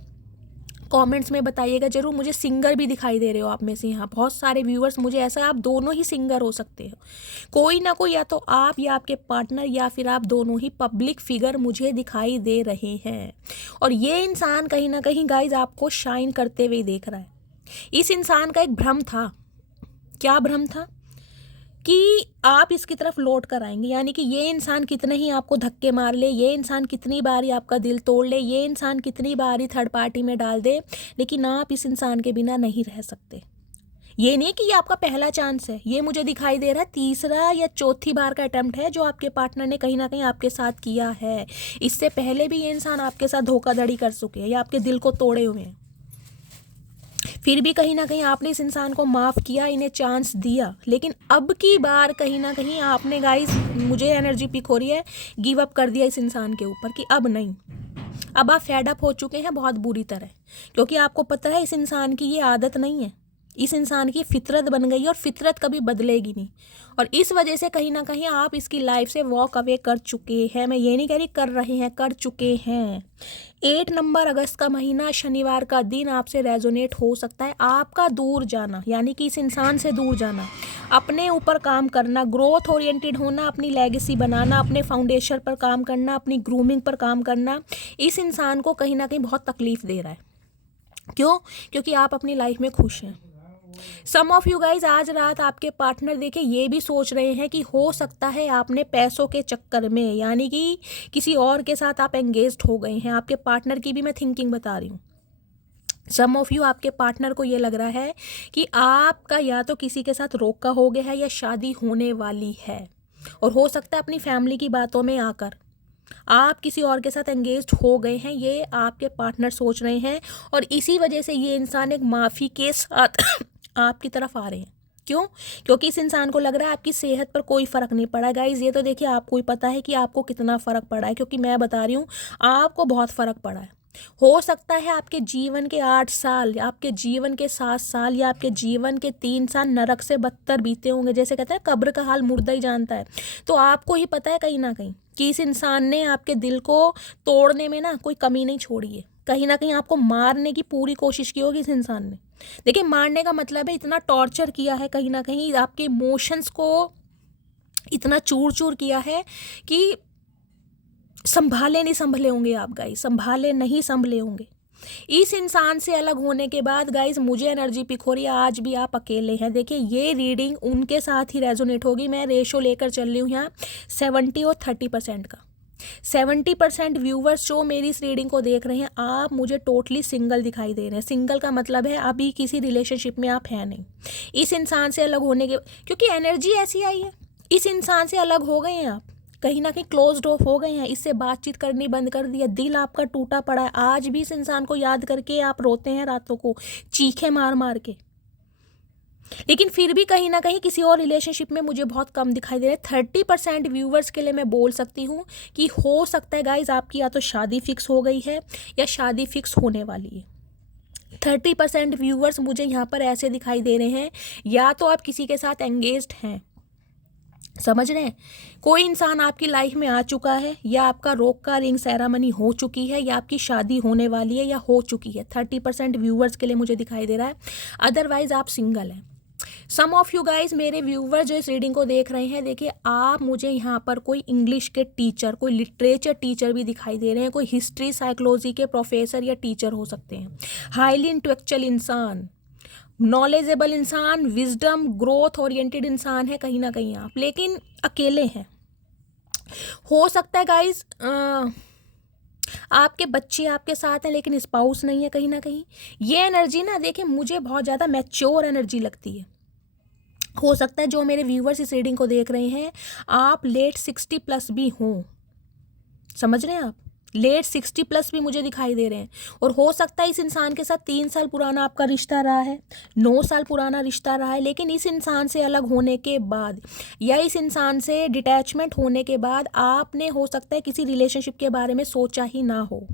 कमेंट्स में बताइएगा जरूर। मुझे सिंगर भी दिखाई दे रहे हो आप में से, यहाँ बहुत सारे व्यूअर्स, मुझे ऐसा आप दोनों ही सिंगर हो सकते हो, कोई ना कोई, या तो आप या आपके पार्टनर या फिर आप दोनों ही पब्लिक फिगर मुझे दिखाई दे रहे हैं। और ये इंसान कहीं ना कहीं गाइज आपको शाइन करते हुए देख रहा है। इस इंसान का एक भ्रम था, क्या भ्रम था, कि आप इसकी तरफ लौट कर आएंगे, यानी कि ये इंसान कितने ही आपको धक्के मार ले, ये इंसान कितनी बार ही आपका दिल तोड़ ले, ये इंसान कितनी बार ही थर्ड पार्टी में डाल दे, लेकिन आप इस इंसान के बिना नहीं रह सकते। ये नहीं कि ये आपका पहला चांस है, ये मुझे दिखाई दे रहा है तीसरा या चौथी बार का अटेम्प्ट है जो आपके पार्टनर ने कहीं ना कहीं आपके साथ किया है। इससे पहले भी ये इंसान आपके साथ धोखाधड़ी कर चुके हैं या आपके दिल को तोड़े हुए हैं, फिर भी कहीं ना कहीं आपने इस इंसान को माफ़ किया, इन्हें चांस दिया, लेकिन अब की बार कहीं ना कहीं आपने गाइस, मुझे एनर्जी पिक हो रही है, गिव अप कर दिया इस इंसान के ऊपर कि अब नहीं, अब आप फेड अप हो चुके हैं बहुत बुरी तरह, क्योंकि आपको पता है इस इंसान की ये आदत नहीं है, इस इंसान की फितरत बन गई है और फितरत कभी बदलेगी नहीं, और इस वजह से कहीं ना कहीं आप इसकी लाइफ से वॉक अवे कर चुके हैं। मैं ये नहीं कह रही कर रहे हैं, कर चुके हैं। 8 नंबर अगस्त का महीना, शनिवार का दिन आपसे रेजोनेट हो सकता है। आपका दूर जाना, यानी कि इस इंसान से दूर जाना, अपने ऊपर काम करना, ग्रोथ ओरिएंटेड होना, अपनी लेगेसी बनाना, अपने फाउंडेशन पर काम करना, अपनी ग्रूमिंग पर काम करना, इस इंसान को कहीं ना कहीं बहुत तकलीफ दे रहा है। क्यों? क्योंकि आप अपनी लाइफ में खुश हैं। सम ऑफ यू गाइज आज रात आपके पार्टनर देखे ये भी सोच रहे हैं कि हो सकता है आपने पैसों के चक्कर में, यानी कि किसी और के साथ आप एंगेज्ड हो गए हैं। आपके पार्टनर की भी मैं थिंकिंग बता रही हूँ। सम ऑफ यू, आपके पार्टनर को ये लग रहा है कि आपका या तो किसी के साथ रोका हो गया है या शादी होने वाली है, और हो सकता है अपनी फैमिली की बातों में आकर आप किसी और के साथ एंगेज्ड हो गए हैं, ये आपके पार्टनर सोच रहे हैं, और इसी वजह से ये इंसान एक माफ़ी के साथ आपकी तरफ आ रहे हैं। क्यों? क्योंकि इस इंसान को लग रहा है आपकी सेहत पर कोई फ़र्क नहीं पड़ा। गाइज ये तो देखिए आपको ही पता है कि आपको कितना फ़र्क पड़ा है, क्योंकि मैं बता रही हूँ आपको बहुत फ़र्क पड़ा है। हो सकता है आपके जीवन के 8 साल, आपके जीवन के 7 साल या आपके जीवन के 3 साल नरक से बदतर बीते होंगे। जैसे कहते हैं कब्र का हाल मुर्दा ही जानता है। तो आपको ही पता है कहीं ना कहीं कि इस इंसान ने आपके दिल को तोड़ने में ना कोई कमी नहीं छोड़ी है। कहीं ना कहीं आपको मारने की पूरी कोशिश की होगी इस इंसान ने। देखिए, मारने का मतलब है इतना टॉर्चर किया है, कहीं ना कहीं आपके इमोशंस को इतना चूर चूर किया है कि संभाले नहीं संभले होंगे आप गाइस, संभाले नहीं संभले होंगे। इस इंसान से अलग होने के बाद गाइस मुझे एनर्जी पिक हो रही है, आज भी आप अकेले हैं। देखिए, ये रीडिंग उनके साथ ही रेजोनेट होगी। मैं रेशो लेकर चल रही हूँ यहाँ 70 और 30% का। 70% व्यूवर्स जो मेरी इस रीडिंग को देख रहे हैं, आप मुझे टोटली सिंगल दिखाई दे रहे हैं। सिंगल का मतलब है अभी किसी रिलेशनशिप में आप हैं नहीं। इस इंसान से अलग होने के, क्योंकि एनर्जी ऐसी आई है, इस इंसान से अलग हो गए हैं आप, कहीं ना कहीं क्लोज्ड ऑफ हो गए हैं, इससे बातचीत करनी बंद कर दिया, दिल आपका टूटा पड़ा है। आज भी इस इंसान को याद करके आप रोते हैं रातों को चीखे मार मार के। लेकिन फिर भी कहीं ना कहीं किसी और रिलेशनशिप में मुझे बहुत कम दिखाई दे रहे हैं। 30% व्यूवर्स के लिए मैं बोल सकती हूँ कि हो सकता है गाइज आपकी या तो शादी फिक्स हो गई है या शादी फिक्स होने वाली है। 30% व्यूवर्स मुझे यहाँ पर ऐसे दिखाई दे रहे हैं, या तो आप किसी के साथ एंगेज्ड हैं, समझ रहे हैं, कोई इंसान आपकी लाइफ में आ चुका है, या आपका रोक का रिंग सेरेमनी हो चुकी है, या आपकी शादी होने वाली है या हो चुकी है। 30% व्यूवर्स के लिए मुझे दिखाई दे रहा है। अदरवाइज आप सिंगल हैं। सम ऑफ यू गाइज, मेरे व्यूवर जो इस रीडिंग को देख रहे हैं, देखिए आप मुझे यहाँ पर कोई इंग्लिश के टीचर, कोई लिटरेचर टीचर भी दिखाई दे रहे हैं, कोई हिस्ट्री साइकोलॉजी के प्रोफेसर या टीचर हो सकते हैं। हाईली इंटेलेक्चुअल इंसान, नॉलेजेबल इंसान, विजडम ग्रोथ ओरिएंटेड इंसान है कहीं ना कहीं आप, लेकिन अकेले हैं। हो सकता है गाइज आपके बच्चे आपके साथ हैं लेकिन स्पाउस नहीं है कहीं ना कहीं। ये एनर्जी ना देखिए मुझे बहुत ज़्यादा मैच्योर एनर्जी लगती है। हो सकता है जो मेरे व्यूवर्स इस रीडिंग को देख रहे हैं, आप लेट 60+ भी हों, समझ रहे हैं आप, लेट 60+ भी मुझे दिखाई दे रहे हैं। और हो सकता है इस इंसान के साथ 3 साल पुराना आपका रिश्ता रहा है, 9 साल पुराना रिश्ता रहा है, लेकिन इस इंसान से अलग होने के बाद या इस इंसान से डिटैचमेंट होने के बाद आपने हो सकता है किसी रिलेशनशिप के बारे में सोचा ही ना हो।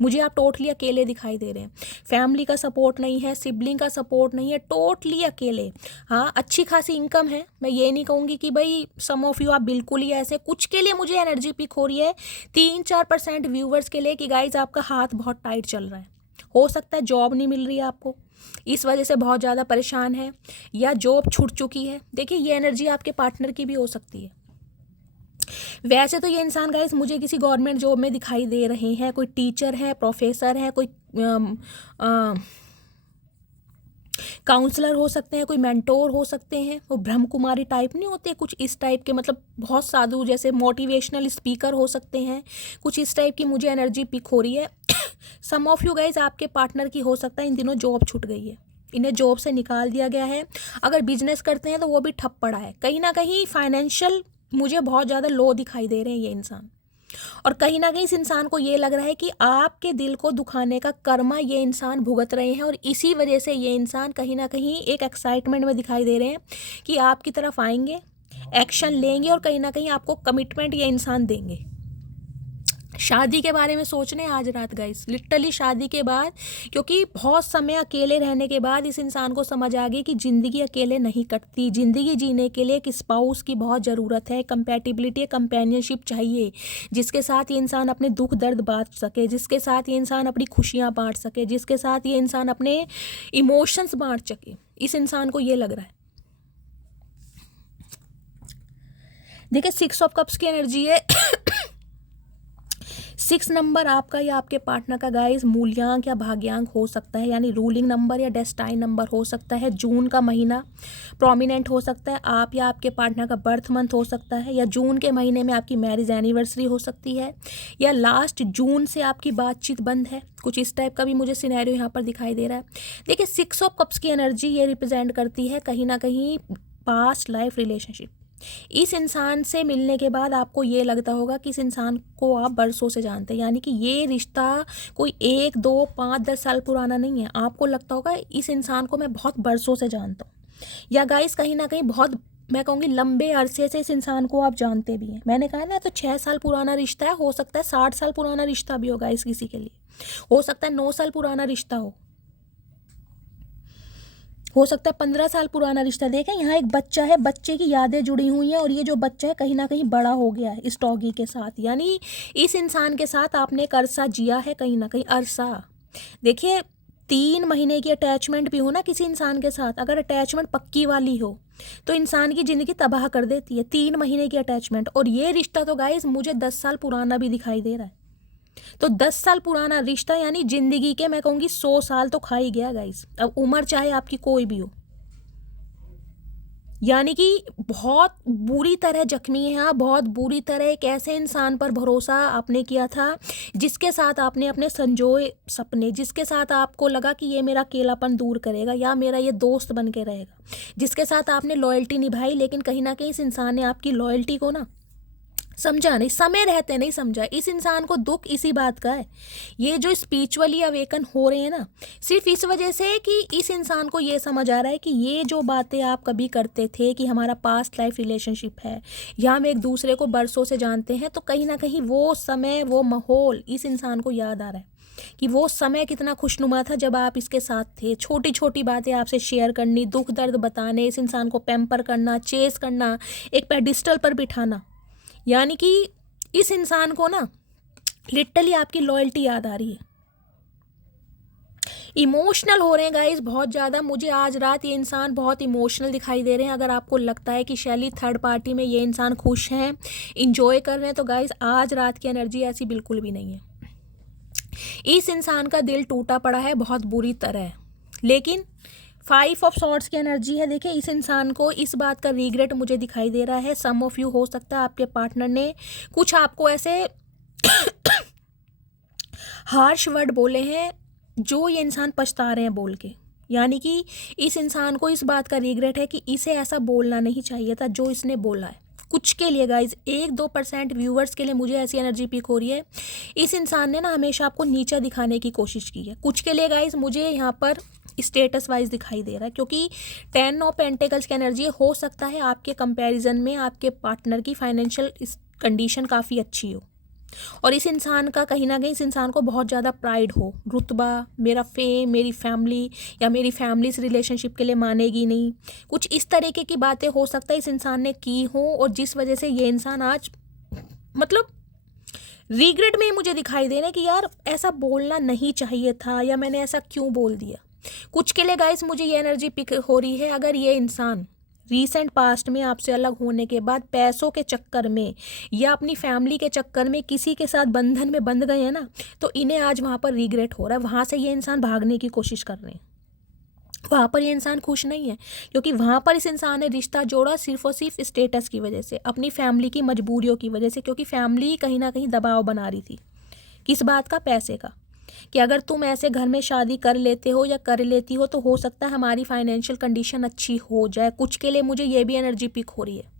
मुझे आप टोटली अकेले दिखाई दे रहे हैं। फैमिली का सपोर्ट नहीं है, सिबलिंग का सपोर्ट नहीं है, टोटली अकेले। हाँ, अच्छी खासी इनकम है, मैं ये नहीं कहूँगी कि भाई सम ऑफ यू आप बिल्कुल ही ऐसे। कुछ के लिए मुझे एनर्जी पिक हो रही है 3-4% व्यूवर्स के लिए कि गाइज आपका हाथ बहुत टाइट चल रहा है। हो सकता है जॉब नहीं मिल रही है आपको, इस वजह से बहुत ज़्यादा परेशान है, या जॉब छूट चुकी है। देखिए, ये एनर्जी आपके पार्टनर की भी हो सकती है। वैसे तो ये इंसान गाइस मुझे किसी गवर्नमेंट जॉब में दिखाई दे रहे हैं, कोई टीचर है, प्रोफेसर है, कोई काउंसलर हो सकते हैं, कोई मेंटोर हो सकते हैं। वो ब्रह्म कुमारी टाइप नहीं होते, कुछ इस टाइप के, मतलब बहुत साधु जैसे मोटिवेशनल स्पीकर हो सकते हैं, कुछ इस टाइप की मुझे एनर्जी पिक हो रही है। सम ऑफ यू गाइज आपके पार्टनर की हो सकता है इन दिनों जॉब छूट गई है, इन्हें जॉब से निकाल दिया गया है। अगर बिजनेस करते हैं तो वो भी ठप पड़ा है, कहीं ना कहीं फाइनेंशियल मुझे बहुत ज़्यादा लो दिखाई दे रहे हैं ये इंसान। और कहीं ना कहीं इस इंसान को ये लग रहा है कि आपके दिल को दुखाने का कर्मा ये इंसान भुगत रहे हैं, और इसी वजह से ये इंसान कहीं ना कहीं एक एक्साइटमेंट में दिखाई दे रहे हैं कि आपकी तरफ आएंगे, एक्शन लेंगे, और कहीं ना कहीं आपको कमिटमेंट ये इंसान देंगे। शादी के बारे में सोच रहे हैं आज रात गाइस, लिटरली शादी के बाद, क्योंकि बहुत समय अकेले रहने के बाद इस इंसान को समझ आ गई कि ज़िंदगी अकेले नहीं कटती। ज़िंदगी जीने के लिए एक स्पाउस की बहुत ज़रूरत है, कंपैटिबिलिटी, कंपेनियनशिप चाहिए, जिसके साथ ये इंसान अपने दुख दर्द बांट सके, जिसके साथ ये इंसान अपनी खुशियाँ बांट सके, जिसके साथ ये इंसान अपने इमोशंस बांट सके। इस इंसान को ये लग रहा है। देखिए, 6 ऑफ कप्स की एनर्जी है। 6 नंबर आपका या आपके पार्टनर का गाइस मूल्यांक या भाग्यांक हो सकता है, यानी रूलिंग नंबर या डेस्टाइन नंबर हो सकता है। जून का महीना प्रोमिनेंट हो सकता है, आप या आपके पार्टनर का बर्थ मंथ हो सकता है, या जून के महीने में आपकी मैरिज एनिवर्सरी हो सकती है, या लास्ट जून से आपकी बातचीत बंद है। कुछ इस टाइप का भी मुझे सिनेरियो यहाँ पर दिखाई दे रहा है। देखिए, 6 ऑफ कप्स की एनर्जी ये रिप्रेजेंट करती है कहीं ना कहीं पास्ट लाइफ रिलेशनशिप। इस इंसान से मिलने के बाद आपको ये लगता होगा कि इस इंसान को आप बरसों से जानते हैं, यानी कि ये रिश्ता कोई 1, 2, 5, 10 साल पुराना नहीं है। आपको लगता होगा इस इंसान को मैं बहुत बरसों से जानता हूँ, या गाइस कहीं ना कहीं बहुत मैं कहूँगी लंबे अरसे से इस इंसान को आप जानते भी हैं। मैंने कहा ना, तो 6 साल पुराना रिश्ता है, हो सकता है 60 साल पुराना रिश्ता भी होगा इस किसी के लिए, हो सकता है 9 साल पुराना रिश्ता हो सकता है 15 साल पुराना रिश्ता। देखें यहाँ एक बच्चा है, बच्चे की यादें जुड़ी हुई हैं, और ये जो बच्चा है कहीं ना कहीं बड़ा हो गया है इस डॉगी के साथ, यानी इस इंसान के साथ आपने एक अरसा जिया है, कहीं ना कहीं अरसा। देखिए 3 महीने की अटैचमेंट भी हो ना किसी इंसान के साथ, अगर अटैचमेंट पक्की वाली हो तो इंसान की ज़िंदगी तबाह कर देती है। 3 महीने की अटैचमेंट, और ये रिश्ता तो गाइस मुझे 10 साल पुराना भी दिखाई दे रहा है। तो 10 साल पुराना रिश्ता यानी ज़िंदगी के मैं कहूँगी 100 साल तो खा ही गया गाइस। अब उम्र चाहे आपकी कोई भी हो, यानी कि बहुत बुरी तरह जख्मी है आप, बहुत बुरी तरह एक ऐसे इंसान पर भरोसा आपने किया था जिसके साथ आपने अपने संजोए सपने, जिसके साथ आपको लगा कि ये मेरा अकेलापन दूर करेगा या मेरा ये दोस्त बन के रहेगा, जिसके साथ आपने लॉयल्टी निभाई, लेकिन कहीं ना कहीं इस इंसान ने आपकी लॉयल्टी को ना समझा नहीं, समय रहते नहीं समझा। इस इंसान को दुख इसी बात का है, ये जो स्पिरिचुअली अवेकन हो रहे हैं ना, सिर्फ इस वजह से कि इस इंसान को ये समझ आ रहा है कि ये जो बातें आप कभी करते थे कि हमारा पास्ट लाइफ रिलेशनशिप है या हम एक दूसरे को बरसों से जानते हैं, तो कहीं ना कहीं वो समय, वो माहौल इस इंसान को याद आ रहा है कि वो समय कितना खुशनुमा था जब आप इसके साथ थे। छोटी छोटी बातें आपसे शेयर करनी, दुख दर्द बताने, इस इंसान को पैम्पर करना, चेस करना, एक पेडिस्टल पर बिठाना, यानी कि इस इंसान को ना लिटरली आपकी लॉयल्टी याद आ रही है। इमोशनल हो रहे हैं गाइस बहुत ज़्यादा। मुझे आज रात ये इंसान बहुत इमोशनल दिखाई दे रहे हैं। अगर आपको लगता है कि शैली थर्ड पार्टी में ये इंसान खुश हैं, इंजॉय कर रहे हैं, तो गाइस आज रात की एनर्जी ऐसी बिल्कुल भी नहीं है। इस इंसान का दिल टूटा पड़ा है बहुत बुरी तरह, लेकिन 5 ऑफ सॉर्ड्स की एनर्जी है। देखिए इस इंसान को इस बात का रिग्रेट मुझे दिखाई दे रहा है। सम ऑफ यू, हो सकता है आपके पार्टनर ने कुछ आपको ऐसे हार्श वर्ड बोले हैं जो ये इंसान पछता रहे हैं बोल के, यानी कि इस इंसान को इस बात का रिग्रेट है कि इसे ऐसा बोलना नहीं चाहिए था जो इसने बोला है। कुछ के लिए गाइज 1-2% व्यूवर्स के लिए मुझे ऐसी एनर्जी पिक हो रही है। इस इंसान ने ना हमेशा आपको नीचा दिखाने की कोशिश की है। कुछ के लिए गाइज मुझे यहाँ पर स्टेटस वाइज दिखाई दे रहा है, क्योंकि 10 ऑफ पेंटिकल्स की एनर्जी हो सकता है आपके कंपैरिजन में आपके पार्टनर की फाइनेंशियल कंडीशन काफ़ी अच्छी हो, और इस इंसान का कहीं ना कहीं इस इंसान को बहुत ज़्यादा प्राइड हो, रुतबा, मेरा फेम, मेरी फैमिली या मेरी फैमिली इस रिलेशनशिप के लिए मानेगी नहीं, कुछ इस तरीके की बातें हो सकता है इस इंसान ने की हो, और जिस वजह से ये इंसान आज मतलब रिग्रेट में मुझे दिखाई दे रहा है कि यार ऐसा बोलना नहीं चाहिए था या मैंने ऐसा क्यों बोल दिया। कुछ के लिए गाइस मुझे ये एनर्जी पिक हो रही है, अगर ये इंसान रीसेंट पास्ट में आपसे अलग होने के बाद पैसों के चक्कर में या अपनी फैमिली के चक्कर में किसी के साथ बंधन में बंध गए हैं ना, तो इन्हें आज वहाँ पर रिग्रेट हो रहा है। वहाँ से ये इंसान भागने की कोशिश कर रहे हैं, वहाँ पर ये इंसान खुश नहीं है, क्योंकि वहाँ पर इस इंसान ने रिश्ता जोड़ा सिर्फ और सिर्फ स्टेटस की वजह से, अपनी फैमिली की मजबूरियों की वजह से, क्योंकि फैमिली कहीं ना कहीं दबाव बना रही थी। किस बात का? पैसे का, कि अगर तुम ऐसे घर में शादी कर लेते हो या कर लेती हो तो हो सकता है हमारी फाइनेंशियल कंडीशन अच्छी हो जाए। कुछ के लिए मुझे ये भी एनर्जी पिक हो रही है।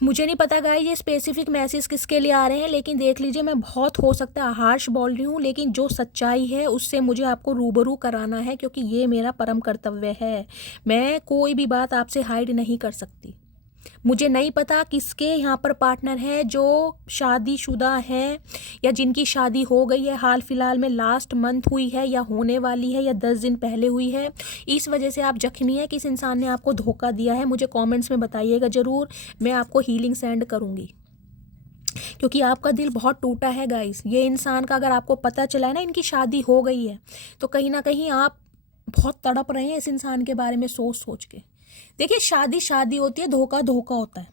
मुझे नहीं पता गाइस ये स्पेसिफिक मैसेज किसके लिए आ रहे हैं, लेकिन देख लीजिए मैं बहुत हो सकता है हार्श बोल रही हूँ, लेकिन जो सच्चाई है उससे मुझे आपको रूबरू कराना है, क्योंकि ये मेरा परम कर्तव्य है। मैं कोई भी बात आपसे हाइड नहीं कर सकती। मुझे नहीं पता किसके यहाँ पर पार्टनर है जो शादीशुदा हैं या जिनकी शादी हो गई है, हाल फिलहाल में लास्ट मंथ हुई है या होने वाली है या 10 दिन पहले हुई है। इस वजह से आप जख्मी हैं कि इस इंसान ने आपको धोखा दिया है। मुझे कमेंट्स में बताइएगा ज़रूर, मैं आपको हीलिंग सेंड करूँगी, क्योंकि आपका दिल बहुत टूटा है गाइस। ये इंसान का अगर आपको पता चला है ना इनकी शादी हो गई है, तो कहीं ना कहीं आप बहुत तड़प रहे हैं इस इंसान के बारे में सोच सोच के। देखिए शादी शादी होती है, धोखा धोखा होता है।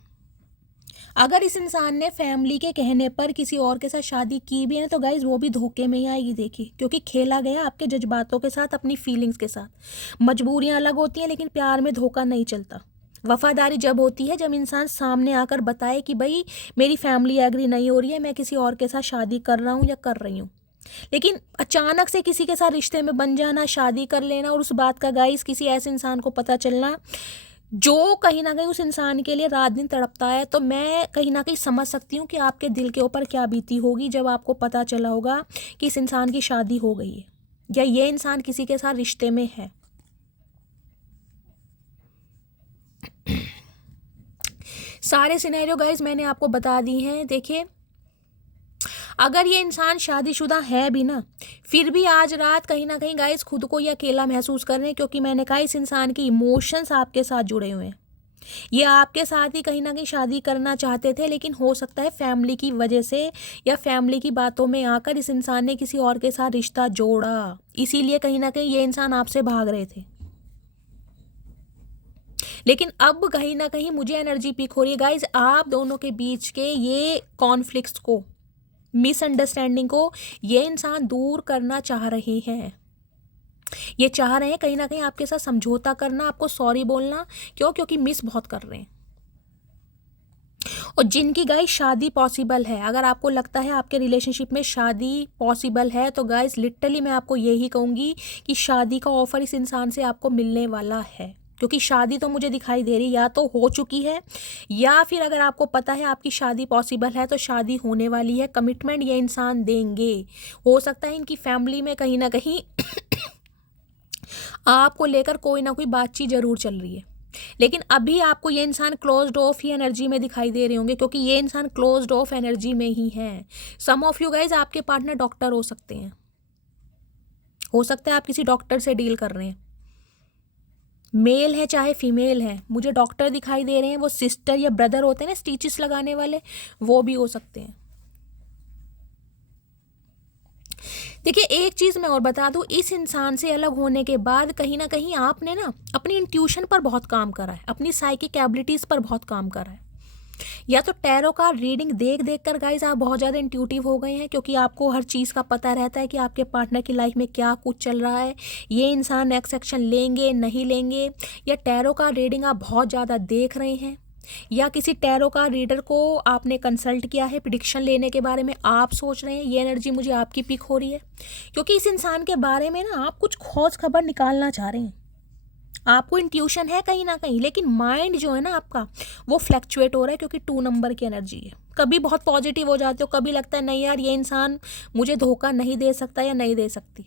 अगर इस इंसान ने फैमिली के कहने पर किसी और के साथ शादी की भी है तो गाइज वो भी धोखे में ही आएगी। देखिए क्योंकि खेला गया आपके जज्बातों के साथ, अपनी फीलिंग्स के साथ। मजबूरियां अलग होती हैं, लेकिन प्यार में धोखा नहीं चलता। वफादारी जब होती है जब इंसान सामने आकर बताए कि भाई मेरी फैमिली एग्री नहीं हो रही है, मैं किसी और के साथ शादी कर रहा हूँ या कर रही हूँ। लेकिन अचानक से किसी के साथ रिश्ते में बन जाना, शादी कर लेना, और उस बात का गाइस किसी ऐसे इंसान को पता चलना जो कहीं ना कहीं उस इंसान के लिए रात दिन तड़पता है, तो मैं कहीं ना कहीं समझ सकती हूँ कि आपके दिल के ऊपर क्या बीती होगी जब आपको पता चला होगा कि इस इंसान की शादी हो गई है या ये इंसान किसी के साथ रिश्ते में है। सारे सिनेरियो गाइज मैंने आपको बता दी हैं। देखिए, अगर ये इंसान शादीशुदा है भी ना, फिर भी आज रात कहीं ना कहीं गाइज खुद को ये अकेला महसूस कर रहे हैं, क्योंकि मैंने कहा इस इंसान के इमोशंस आपके साथ जुड़े हुए हैं। ये आपके साथ ही कहीं ना कहीं शादी करना चाहते थे, लेकिन हो सकता है फैमिली की वजह से या फैमिली की बातों में आकर इस इंसान ने किसी और के साथ रिश्ता जोड़ा, इसीलिए कहीं ना कहीं ये इंसान आपसे भाग रहे थे। लेकिन अब कहीं ना कहीं मुझे एनर्जी पिक हो रही है गाइज, आप दोनों के बीच के ये कॉन्फ्लिक्ट्स को, मिसअंडरस्टैंडिंग को ये इंसान दूर करना चाह रहे हैं। ये चाह रहे हैं कहीं ना कहीं आपके साथ समझौता करना, आपको सॉरी बोलना। क्यों? क्योंकि मिस बहुत कर रहे हैं। और जिनकी गाइस शादी पॉसिबल है, अगर आपको लगता है आपके रिलेशनशिप में शादी पॉसिबल है, तो गाइस लिटरली मैं आपको यही कहूँगी कि शादी का ऑफर इस इंसान से आपको मिलने वाला है। क्योंकि शादी तो मुझे दिखाई दे रही या तो हो चुकी है, या फिर अगर आपको पता है आपकी शादी पॉसिबल है तो शादी होने वाली है। कमिटमेंट ये इंसान देंगे। हो सकता है इनकी फैमिली में कहीं ना कहीं आपको लेकर कोई ना कोई बातचीत जरूर चल रही है, लेकिन अभी आपको ये इंसान क्लोज्ड ऑफ ही एनर्जी में दिखाई दे रहे होंगे, क्योंकि ये इंसान क्लोज्ड ऑफ एनर्जी में ही है। सम ऑफ यू गाइज, आपके पार्टनर डॉक्टर हो सकते हैं। हो सकता है आप किसी डॉक्टर से डील कर रहे हैं, मेल है चाहे फीमेल है, मुझे डॉक्टर दिखाई दे रहे हैं। वो सिस्टर या ब्रदर होते हैं ना स्टिचेस लगाने वाले, वो भी हो सकते हैं। देखिए, एक चीज़ मैं और बता दूं, इस इंसान से अलग होने के बाद कहीं ना कहीं आपने ना अपनी इंट्यूशन पर बहुत काम करा है, अपनी साइकिक एबिलिटीज़ पर बहुत काम करा है। या तो टैरो का रीडिंग देख देख कर गाइज आप बहुत ज़्यादा इंट्यूटिव हो गए हैं, क्योंकि आपको हर चीज़ का पता रहता है कि आपके पार्टनर की लाइफ में क्या कुछ चल रहा है, ये इंसान नेक्स्ट एक्शन लेंगे नहीं लेंगे। या टैरो का रीडिंग आप बहुत ज़्यादा देख रहे हैं, या किसी टैरो का रीडर को आपने कंसल्ट किया है, प्रिडिक्शन लेने के बारे में आप सोच रहे हैं। ये एनर्जी मुझे आपकी पिक हो रही है, क्योंकि इस इंसान के बारे में ना आप कुछ खोज खबर निकालना चाह रहे हैं। आपको इंट्यूशन है कहीं ना कहीं, लेकिन माइंड जो है ना आपका वो फ्लैक्चुएट हो रहा है, क्योंकि 2 नंबर की एनर्जी है। कभी बहुत पॉजिटिव हो जाते हो, कभी लगता है नहीं यार ये इंसान मुझे धोखा नहीं दे सकता या नहीं दे सकती।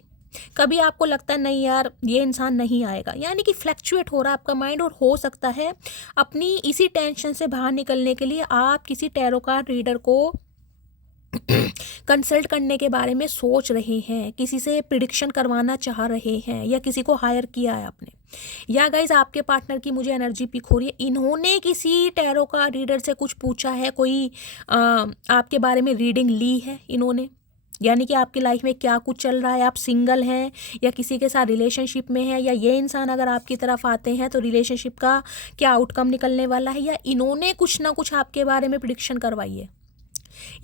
कभी आपको लगता है नहीं यार ये इंसान नहीं आएगा, यानी कि फ्लैक्चुएट हो रहा है आपका माइंड। और हो सकता है अपनी इसी टेंशन से बाहर निकलने के लिए आप किसी टैरो कार्ड रीडर को कंसल्ट करने के बारे में सोच रहे हैं, किसी से प्रिडिक्शन करवाना चाह रहे हैं, या किसी को हायर किया है आपने। या गाइज आपके पार्टनर की मुझे एनर्जी पिक हो रही है, इन्होंने किसी टैरो का रीडर से कुछ पूछा है, कोई आपके बारे में रीडिंग ली है इन्होंने, यानी कि आपकी लाइफ में क्या कुछ चल रहा है, आप सिंगल हैं या किसी के साथ रिलेशनशिप में हैं, या ये इंसान अगर आपकी तरफ आते हैं तो रिलेशनशिप का क्या आउटकम निकलने वाला है, या इन्होंने कुछ ना कुछ आपके बारे में प्रिडिक्शन करवाई है।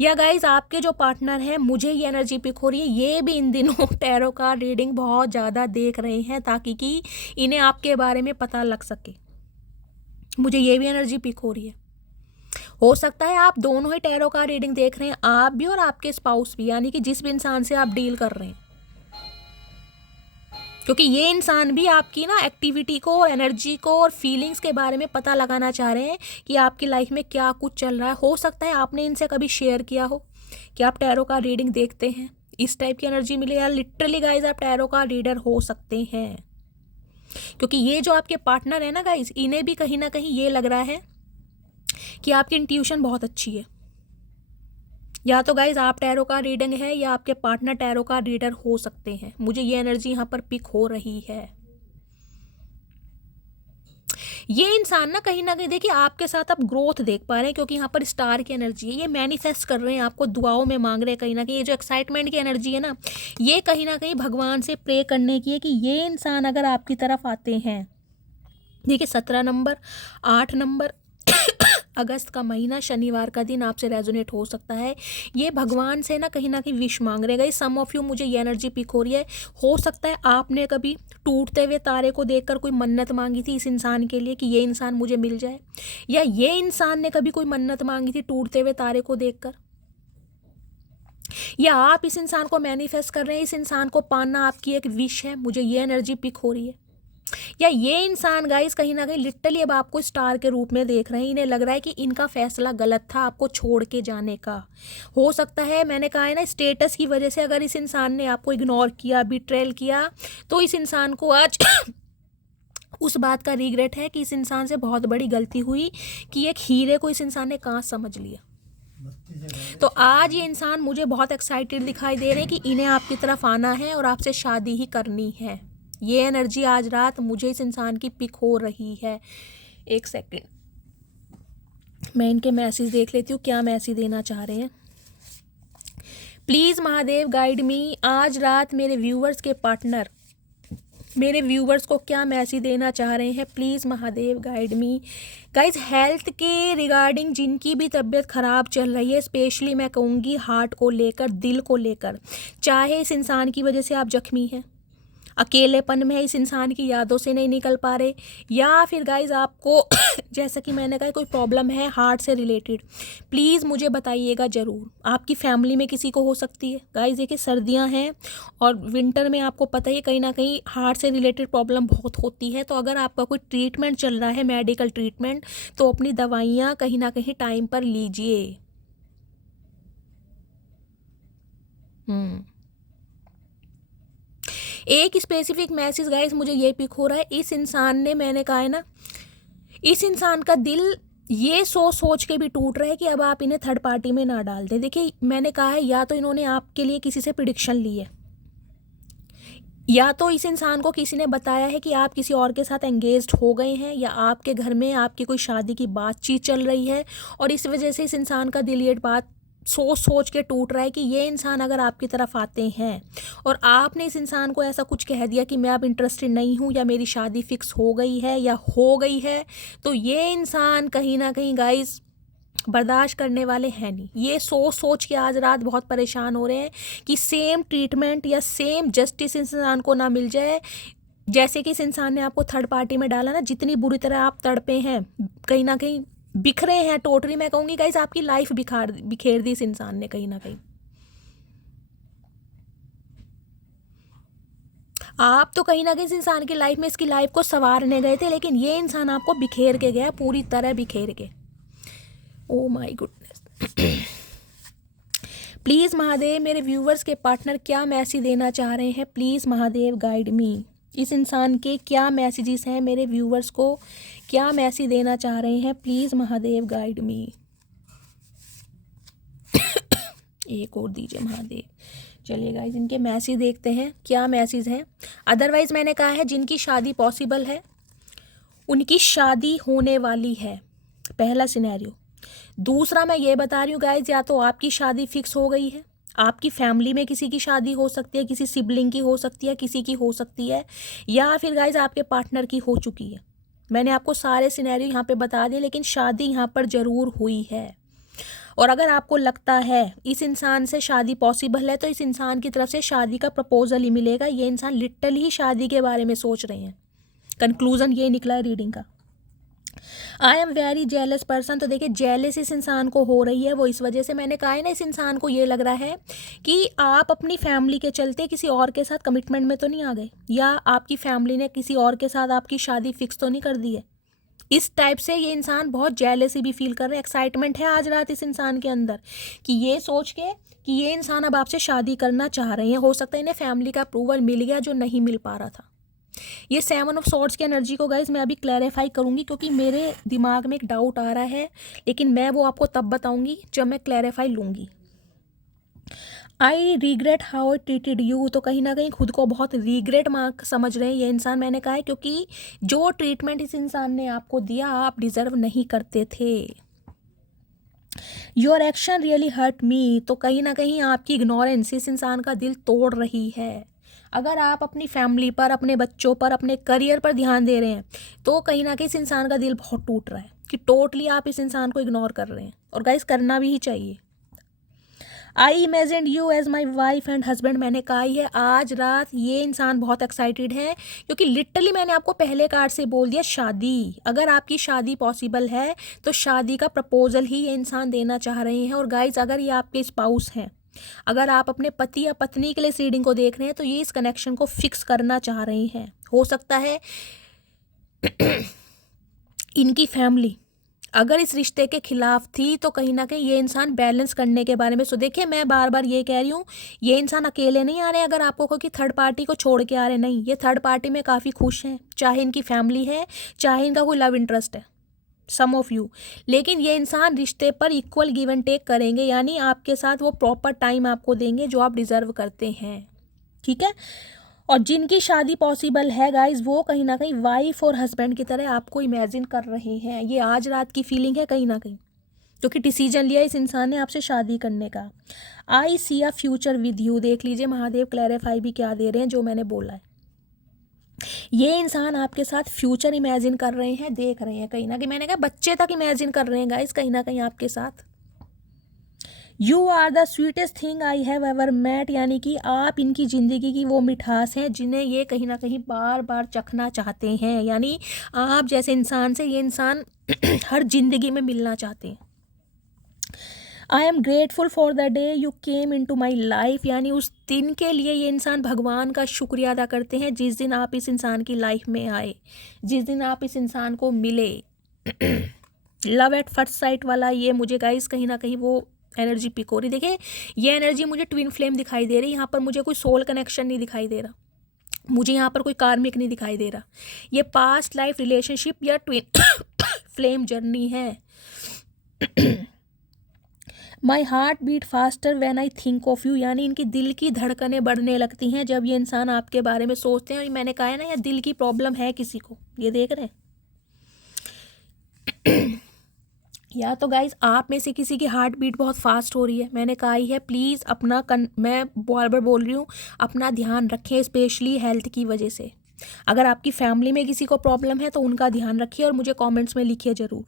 या गाइज आपके जो पार्टनर हैं, मुझे ये एनर्जी पिक हो रही है, ये भी इन दिनों टैरो का रीडिंग बहुत ज़्यादा देख रहे हैं, ताकि कि इन्हें आपके बारे में पता लग सके। मुझे ये भी एनर्जी पिक हो रही है। हो सकता है आप दोनों ही टैरो का रीडिंग देख रहे हैं, आप भी और आपके स्पाउस भी, यानी कि जिस भी इंसान से आप डील कर रहे हैं, क्योंकि ये इंसान भी आपकी ना एक्टिविटी को, एनर्जी को और फीलिंग्स के बारे में पता लगाना चाह रहे हैं कि आपकी लाइफ में क्या कुछ चल रहा है। हो सकता है आपने इनसे कभी शेयर किया हो कि आप टैरो का रीडिंग देखते हैं, इस टाइप की एनर्जी मिले। या लिटरली गाइज आप टैरो का रीडर हो सकते हैं, क्योंकि ये जो आपके पार्टनर है ना गाइज, इन्हें भी कहीं ना कहीं ये लग रहा है कि आपकी इंट्यूशन बहुत अच्छी है। या तो गाइज आप टैरो का रीडिंग है, या आपके पार्टनर टैरो का रीडर हो सकते हैं। मुझे ये एनर्जी यहाँ पर पिक हो रही है। ये इंसान ना कहीं देखिए आपके साथ आप ग्रोथ देख पा रहे हैं, क्योंकि यहाँ पर स्टार की एनर्जी है। ये मैनिफेस्ट कर रहे हैं, आपको दुआओं में मांग रहे हैं कहीं ना कहीं। ये जो एक्साइटमेंट की एनर्जी है ना, ये कहीं ना कहीं भगवान से प्रे करने की है कि ये इंसान अगर आपकी तरफ आते हैं। देखिए 17 नंबर, 8 नंबर अगस्त का महीना, शनिवार का दिन आपसे रेजोनेट हो सकता है। ये भगवान से ना कहीं विश मांग रहे गए। सम ऑफ यू, मुझे ये एनर्जी पिक हो रही है। हो सकता है आपने कभी टूटते हुए तारे को देखकर कोई मन्नत मांगी थी इस इंसान के लिए कि ये इंसान मुझे मिल जाए, या ये इंसान ने कभी कोई मन्नत मांगी थी टूटते हुए तारे को देखकर, या आप इस इंसान को मैनिफेस्ट कर रहे हैं, इस इंसान को पाना आपकी एक विश है। मुझे ये एनर्जी पिक हो रही है। या ये इंसान गाइस कहीं ना कहीं लिटरली अब आपको स्टार के रूप में देख रहे हैं। इन्हें लग रहा है कि इनका फैसला गलत था आपको छोड़ के जाने का। हो सकता है, मैंने कहा है ना, स्टेटस की वजह से अगर इस इंसान ने आपको इग्नोर किया, बिट्रेल किया, तो इस इंसान को आज उस बात का रिग्रेट है कि इस इंसान से बहुत बड़ी गलती हुई कि एक हीरे को इस इंसान ने कहाँ समझ लिया। तो आज ये इंसान मुझे बहुत एक्साइटेड दिखाई दे रहे हैं कि इन्हें आपकी तरफ आना है और आपसे शादी ही करनी है। ये एनर्जी आज रात मुझे इस इंसान की पिक हो रही है। एक सेकंड, मैं इनके मैसेज देख लेती हूँ, क्या मैसेज देना चाह रहे हैं। प्लीज़ महादेव गाइड मी, आज रात मेरे व्यूवर्स के पार्टनर मेरे व्यूवर्स को क्या मैसेज देना चाह रहे हैं। Please Mahadev guide me. Guys health के रिगार्डिंग जिनकी भी तबीयत ख़राब चल रही है, स्पेशली मैं कहूँगी हार्ट को लेकर, दिल को लेकर, चाहे इस इंसान की वजह से आप जख्मी हैं, अकेलेपन में है, इस इंसान की यादों से नहीं निकल पा रहे, या फिर गाइज आपको जैसा कि मैंने कहा कोई प्रॉब्लम है हार्ट से रिलेटेड, प्लीज़ मुझे बताइएगा ज़रूर। आपकी फैमिली में किसी को हो सकती है। गाइज देखिए सर्दियां हैं और विंटर में आपको पता ही है कहीं ना कहीं हार्ट से रिलेटेड प्रॉब्लम बहुत होती है। तो अगर आपका कोई ट्रीटमेंट चल रहा है, मेडिकल ट्रीटमेंट, तो अपनी दवाइयाँ कहीं ना कहीं टाइम पर लीजिए। एक स्पेसिफिक मैसेज गाइस मुझे ये पिक हो रहा है, इस इंसान ने, मैंने कहा है ना, इस इंसान का दिल ये सोच के भी टूट रहा है कि अब आप इन्हें थर्ड पार्टी में ना डाल दें। देखिए मैंने कहा है, या तो इन्होंने आपके लिए किसी से प्रिडिक्शन ली है, या तो इस इंसान को किसी ने बताया है कि आप किसी और के साथ एंगेज्ड हो गए हैं, या आपके घर में आपकी कोई शादी की बातचीत चल रही है और इस वजह से इस इंसान का दिल ये बात सोच के टूट रहा है कि ये इंसान अगर आपकी तरफ आते हैं और आपने इस इंसान को ऐसा कुछ कह दिया कि मैं अब इंटरेस्टेड नहीं हूँ, या मेरी शादी फिक्स हो गई है या हो गई है, तो ये इंसान कहीं ना कहीं गाइस बर्दाश्त करने वाले हैं नहीं। ये सोच के आज रात बहुत परेशान हो रहे हैं कि सेम ट्रीटमेंट या सेम जस्टिस इंसान को ना मिल जाए जैसे कि इस इंसान ने आपको थर्ड पार्टी में डाला ना। जितनी बुरी तरह आप तड़पे हैं, कहीं ना कहीं बिखरे हैं टोटली, मैं कहूँगी गाइस आपकी लाइफ बिखेर दी इस इंसान ने कहीं ना कहीं। आप तो कहीं ना कहीं इस इंसान की लाइफ में इसकी लाइफ को संवारने गए थे, लेकिन ये इंसान आपको बिखेर के गया, पूरी तरह बिखेर के। Oh my goodness. Please Mahadev मेरे व्यूवर्स के पार्टनर क्या मैसेज देना चाह रहे हैं। प्लीज़ महादेव गाइड मी। इस इंसान के क्या मैसेजेस हैं, मेरे व्यूवर्स को क्या मैसेज देना चाह रहे हैं। प्लीज़ महादेव गाइड मी। एक और दीजिए महादेव। चलिए गाइस इनके मैसेज देखते हैं क्या मैसेज हैं। अदरवाइज़ मैंने कहा है जिनकी शादी पॉसिबल है उनकी शादी होने वाली है, पहला सिनेरियो। दूसरा मैं ये बता रही हूँ गाइज, या तो आपकी शादी फिक्स हो गई है, आपकी फैमिली में किसी की शादी हो सकती है, किसी सिबलिंग की हो सकती है, किसी की हो सकती है, या फिर गाइज आपके पार्टनर की हो चुकी है। मैंने आपको सारे सिनेरियो यहाँ पे बता दिए, लेकिन शादी यहाँ पर ज़रूर हुई है। और अगर आपको लगता है इस इंसान से शादी पॉसिबल है, तो इस इंसान की तरफ से शादी का प्रपोजल ही मिलेगा। ये इंसान लिटरली ही शादी के बारे में सोच रहे हैं। कंक्लूजन ये निकला है रीडिंग का। I am very jealous person. तो देखिए जेलस इस इंसान को हो रही है, वो इस वजह से, मैंने कहा है ना, इस इंसान को ये लग रहा है कि आप अपनी फैमिली के चलते किसी और के साथ कमिटमेंट में तो नहीं आ गए, या आपकी फैमिली ने किसी और के साथ आपकी शादी फिक्स तो नहीं कर दी है। इस टाइप से ये इंसान बहुत जेलसी भी फील कर रहे हैं। एक्साइटमेंट है आज रात इस इंसान के अंदर कि ये सोच के कि ये इंसान अब आपसे शादी करना चाह रहे हैं। हो सकता है इन्हें फैमिली का अप्रूवल मिल गया जो नहीं मिल पा रहा था। ये 7 ऑफ सॉर्ड्स की एनर्जी को गाइज मैं अभी क्लैरिफाई करूँगी, क्योंकि मेरे दिमाग में एक डाउट आ रहा है, लेकिन मैं वो आपको तब बताऊँगी जब मैं क्लैरिफाई लूँगी। I regret how I treated you. तो कहीं ना कहीं खुद को बहुत रिग्रेट मार्क समझ रहे हैं ये इंसान, मैंने कहा है, क्योंकि जो ट्रीटमेंट इस इंसान ने आपको दिया आप डिज़र्व नहीं करते थे। Your action really hurt me. तो कहीं ना कहीं आपकी इग्नोरेंस इस इंसान का दिल तोड़ रही है। अगर आप अपनी फैमिली पर, अपने बच्चों पर, अपने करियर पर ध्यान दे रहे हैं, तो कहीं ना कहीं इस इंसान का दिल बहुत टूट रहा है कि टोटली आप इस इंसान को इग्नोर कर रहे हैं। और गाइस करना भी ही चाहिए। I imagine you as my wife and husband. मैंने कहा ही है आज रात ये इंसान बहुत एक्साइटेड है, क्योंकि लिटरली मैंने आपको पहले कार्ड से बोल दिया शादी। अगर आपकी शादी पॉसिबल है तो शादी का प्रपोजल ही ये इंसान देना चाह रहे हैं। और गाइज अगर ये आपके स्पाउस हैं, अगर आप अपने पति या पत्नी के लिए इस रीडिंग को देख रहे हैं, तो ये इस कनेक्शन को फिक्स करना चाह रहे हैं। हो सकता है इनकी फैमिली अगर इस रिश्ते के खिलाफ थी तो कहीं ना कहीं ये इंसान बैलेंस करने के बारे में। सो देखिए, मैं बार बार ये कह रही हूँ, ये इंसान अकेले नहीं आ रहे अगर आपको कोई थर्ड पार्टी को छोड़ के आ रहे, नहीं, ये थर्ड पार्टी में काफ़ी खुश हैं, चाहे इनकी फैमिली है, चाहे इनका कोई लव इंटरेस्ट है, सम ऑफ यू। लेकिन ये इंसान रिश्ते पर इक्वल गिव एंड टेक करेंगे, यानी आपके साथ वो प्रॉपर टाइम आपको देंगे जो आप डिज़र्व करते हैं, ठीक है। और जिनकी शादी पॉसिबल है गाइज, वो कहीं ना कहीं वाइफ और हस्बैंड की तरह आपको इमेजिन कर रहे हैं। ये आज रात की फीलिंग है कहीं ना कहीं, क्योंकि डिसीजन लिया इस इंसान ने आपसे शादी करने का। आई सी अ फ्यूचर विद यू, देख लीजिए महादेव क्लैरिफाई भी क्या दे रहे हैं जो मैंने बोला है। ये इंसान आपके साथ फ्यूचर इमेजिन कर रहे हैं, देख रहे हैं कहीं ना कहीं, मैंने कहा बच्चे तक इमेजिन कर रहे हैं गाइज कहीं ना कहीं आपके साथ। You are the sweetest thing I have ever met, यानी कि आप इनकी ज़िंदगी की वो मिठास हैं जिन्हें ये कहीं ना कहीं बार बार चखना चाहते हैं, यानी आप जैसे इंसान से ये इंसान हर जिंदगी में मिलना चाहते हैं। I am grateful for the day you came into my life, यानी उस दिन के लिए ये इंसान भगवान का शुक्रिया अदा करते हैं जिस दिन आप इस इंसान की लाइफ में आए, जिस दिन आप इस इंसान को मिले। लव एट फर्स्ट साइट वाला ये मुझे गाइस कहीं ना कहीं वो एनर्जी पिक हो रही। देखिए, ये एनर्जी मुझे ट्विन फ्लेम दिखाई दे रही है, यहाँ पर मुझे कोई सोल कनेक्शन नहीं दिखाई दे रहा, मुझे यहाँ पर कोई कार्मिक नहीं दिखाई दे रहा, ये पास्ट लाइफ रिलेशनशिप या ट्विन फ्लेम जर्नी है। My heart beat faster when I think of you, यानी इनकी दिल की धड़कनें बढ़ने लगती हैं जब ये इंसान आपके बारे में सोचते हैं। और मैंने कहा है ना, या दिल की प्रॉब्लम है किसी को, ये देख रहे हैं या तो गाइज आप में से किसी की हार्ट बीट बहुत फास्ट हो रही है। मैंने कहा ही है, प्लीज़ अपना मैं बार बार बोल रही हूँ, अपना ध्यान रखें, स्पेशली हेल्थ की वजह से। अगर आपकी फैमिली में किसी को प्रॉब्लम है तो उनका ध्यान रखिए और मुझे कमेंट्स में लिखिए ज़रूर।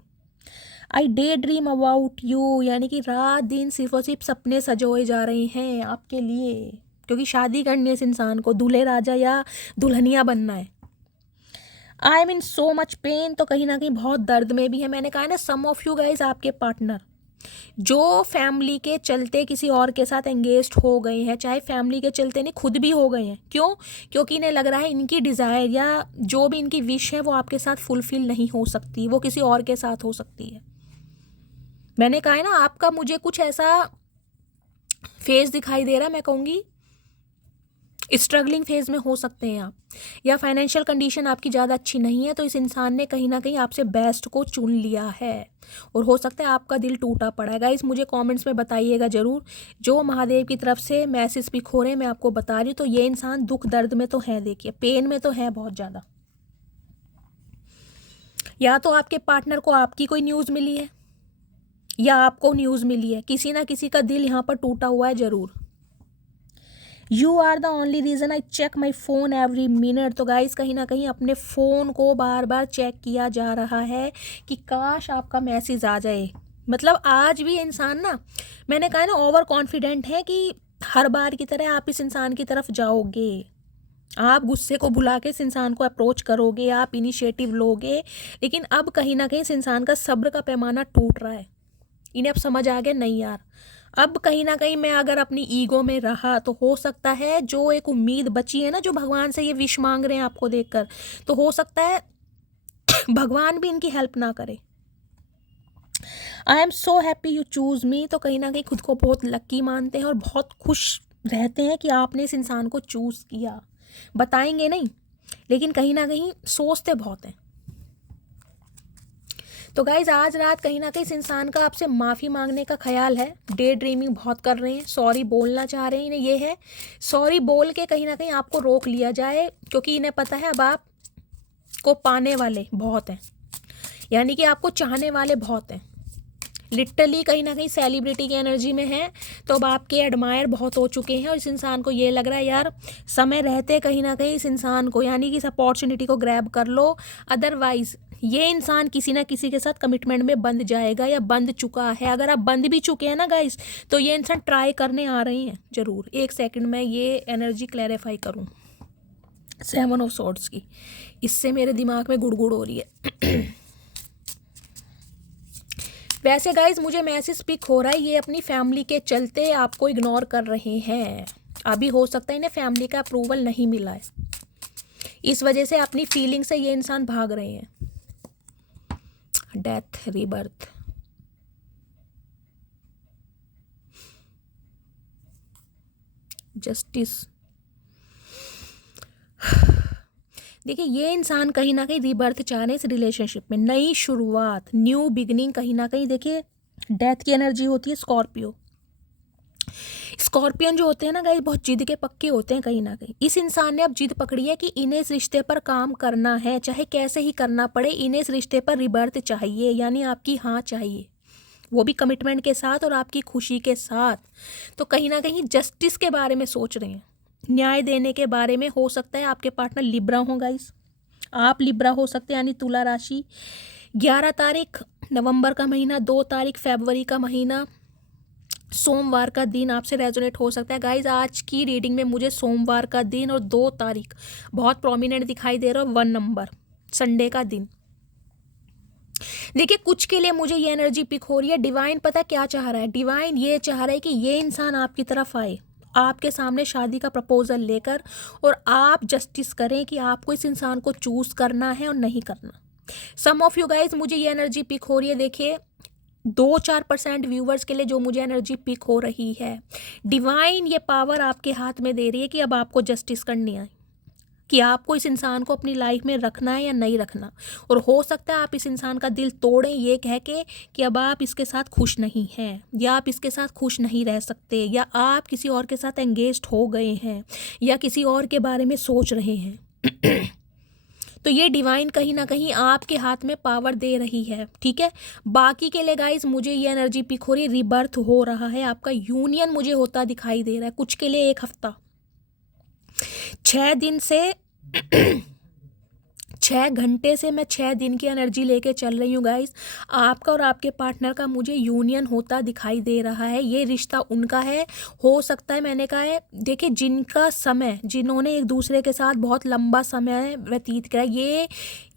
आई डे ड्रीम अबाउट यू, यानी कि रात दिन सिर्फ और सिर्फ सपने सजोए जा रहे हैं आपके लिए, क्योंकि शादी करनी है इस इंसान को, दूल्हे राजा या दुल्हनिया बनना है। I am in so much pain, तो कहीं ना कहीं बहुत दर्द में भी है। मैंने कहा ना, सम ऑफ यू गाइज आपके पार्टनर जो फैमिली के चलते किसी और के साथ एंगेज्ड हो गए हैं, चाहे फैमिली के चलते नहीं खुद भी हो गए हैं, क्यों? क्योंकि इन्हें लग रहा है इनकी डिज़ायर या जो भी इनकी विश है वो आपके साथ फुलफिल नहीं हो सकती, वो किसी और के साथ हो सकती है। मैंने कहा है ना, आपका मुझे कुछ ऐसा फेज दिखाई दे रहा है, मैं कहूँगी स्ट्रगलिंग फेज में हो सकते हैं आप, या फाइनेंशियल कंडीशन आपकी ज़्यादा अच्छी नहीं है, तो इस इंसान ने कहीं ना कहीं आपसे बेस्ट को चुन लिया है और हो सकता है आपका दिल टूटा पड़ा है। गाइस मुझे कमेंट्स में बताइएगा ज़रूर, जो महादेव की तरफ से मैसेज पिक हो रहे हैं मैं आपको बता रही हूँ। तो ये इंसान दुख दर्द में तो है, देखिए पेन में तो है बहुत ज़्यादा। या तो आपके पार्टनर को आपकी कोई न्यूज़ मिली है या आपको न्यूज़ मिली है, किसी ना किसी का दिल यहाँ पर टूटा हुआ है ज़रूर। You are the only reason I check my phone every minute, तो गाइस कहीं ना कहीं अपने फ़ोन को बार बार चेक किया जा रहा है कि काश आपका मैसेज आ जाए। मतलब आज भी इंसान ना, मैंने कहा ना, ओवर कॉन्फिडेंट है कि हर बार की तरह आप इस इंसान की तरफ जाओगे, आप गुस्से को भुला के इस इंसान को अप्रोच करोगे, आप इनिशिएटिव लोगे। लेकिन अब कहीं ना कहीं इस इंसान का सब्र का पैमाना टूट रहा है। इन्हें अब समझ आ गया, नहीं यार, अब कहीं ना कहीं मैं अगर अपनी ईगो में रहा तो हो सकता है जो एक उम्मीद बची है ना, जो भगवान से ये विश मांग रहे हैं आपको देखकर, तो हो सकता है भगवान भी इनकी हेल्प ना करे। I am so happy you choose me, तो कहीं ना कहीं खुद को बहुत लकी मानते हैं और बहुत खुश रहते हैं कि आपने इस इंसान को चूज़ किया। बताएंगे नहीं, लेकिन कहीं ना कहीं सोचते बहुत हैं। तो गाइज आज रात कहीं ना कहीं इस इंसान का आपसे माफ़ी मांगने का ख्याल है, डे ड्रीमिंग बहुत कर रहे हैं, सॉरी बोलना चाह रहे हैं। इन्हें ये है सॉरी बोल के कहीं ना कहीं आपको रोक लिया जाए, क्योंकि इन्हें पता है अब आप को पाने वाले बहुत हैं, यानी कि आपको चाहने वाले बहुत हैं। लिटरली कहीं ना कहीं सेलिब्रिटी की एनर्जी में है, तो अब आपके एडमायर बहुत हो चुके हैं और इस इंसान को ये लग रहा है यार समय रहते कहीं ना कहीं इस इंसान को, यानी कि इस अपॉर्चुनिटी को ग्रैब कर लो, अदरवाइज ये इंसान किसी ना किसी के साथ कमिटमेंट में बंध जाएगा या बंध चुका है। अगर आप बंध भी चुके हैं ना गाइस, तो ये इंसान ट्राई करने आ रहे हैं ज़रूर। एक सेकंड में ये एनर्जी क्लैरिफाई करूं 7 ऑफ सॉर्ड्स की, इससे मेरे दिमाग में गुड़गुड़ हो रही है। वैसे गाइज मुझे मैसेज पिक हो रहा है, ये अपनी फैमिली के चलते आपको इग्नोर कर रहे हैं। अभी हो सकता है इन्हें फैमिली का अप्रूवल नहीं मिला है, इस वजह से अपनी फीलिंग से ये इंसान भाग रहे हैं। Death, rebirth, justice. देखिए ये इंसान कहीं ना कहीं रीबर्थ चाह रहे हैं इस रिलेशनशिप में, नई शुरुआत, न्यू बिगनिंग। कहीं ना कहीं देखिए डेथ की एनर्जी होती है स्कॉर्पियो। स्कॉर्पियन जो होते हैं ना गाइस, बहुत जिद के पक्के होते हैं। कहीं ना कहीं इस इंसान ने अब जिद पकड़ी है कि इन्हें इस रिश्ते पर काम करना है, चाहे कैसे ही करना पड़े। इन्हें इस रिश्ते पर रिबर्थ चाहिए, यानी आपकी हाँ चाहिए, वो भी कमिटमेंट के साथ और आपकी खुशी के साथ। तो कहीं ना कहीं जस्टिस के बारे में सोच रहे हैं, न्याय देने के बारे में। हो सकता है आपके पार्टनर लिब्रा हो गाइस, आप लिब्रा हो सकते हैं, यानी तुला राशि। 11 तारीख नवंबर का महीना, 2 तारीख फरवरी का महीना, सोमवार का दिन आपसे रेजोनेट हो सकता है गाइज। आज की रीडिंग में मुझे सोमवार का दिन और 2 तारीख बहुत प्रोमिनेंट दिखाई दे रहा है, 1 नंबर संडे का दिन। देखिए कुछ के लिए मुझे ये एनर्जी पिक हो रही है। डिवाइन पता क्या चाह रहा है? डिवाइन ये चाह रहा है कि ये इंसान आपकी तरफ आए, आपके सामने शादी का प्रपोजल लेकर, और आप जस्टिस करें कि आपको इस इंसान को चूज करना है और नहीं करना। सम ऑफ यू गाइज मुझे ये एनर्जी पिक हो रही है। देखिए 2-4% व्यूवर्स के लिए जो मुझे एनर्जी पिक हो रही है, डिवाइन ये पावर आपके हाथ में दे रही है कि अब आपको जस्टिस करनी है, कि आपको इस इंसान को अपनी लाइफ में रखना है या नहीं रखना। और हो सकता है आप इस इंसान का दिल तोड़ें ये कह के कि अब आप इसके साथ खुश नहीं हैं, या आप इसके साथ खुश नहीं रह सकते, या आप किसी और के साथ एंगेज्ड हो गए हैं, या किसी और के बारे में सोच रहे हैं। तो ये डिवाइन कहीं ना कहीं आपके हाथ में पावर दे रही है, ठीक है। बाकी के लिए गाइस मुझे ये एनर्जी पिक हो रही है, रिबर्थ हो रहा है, आपका यूनियन मुझे होता दिखाई दे रहा है। कुछ के लिए 1 हफ्ता, 6 दिन से 6 घंटे से मैं 6 दिन की एनर्जी लेके चल रही हूँ गाइस। आपका और आपके पार्टनर का मुझे यूनियन होता दिखाई दे रहा है। ये रिश्ता उनका है, हो सकता है, मैंने कहा है देखिए जिनका समय, जिन्होंने एक दूसरे के साथ बहुत लंबा समय व्यतीत किया,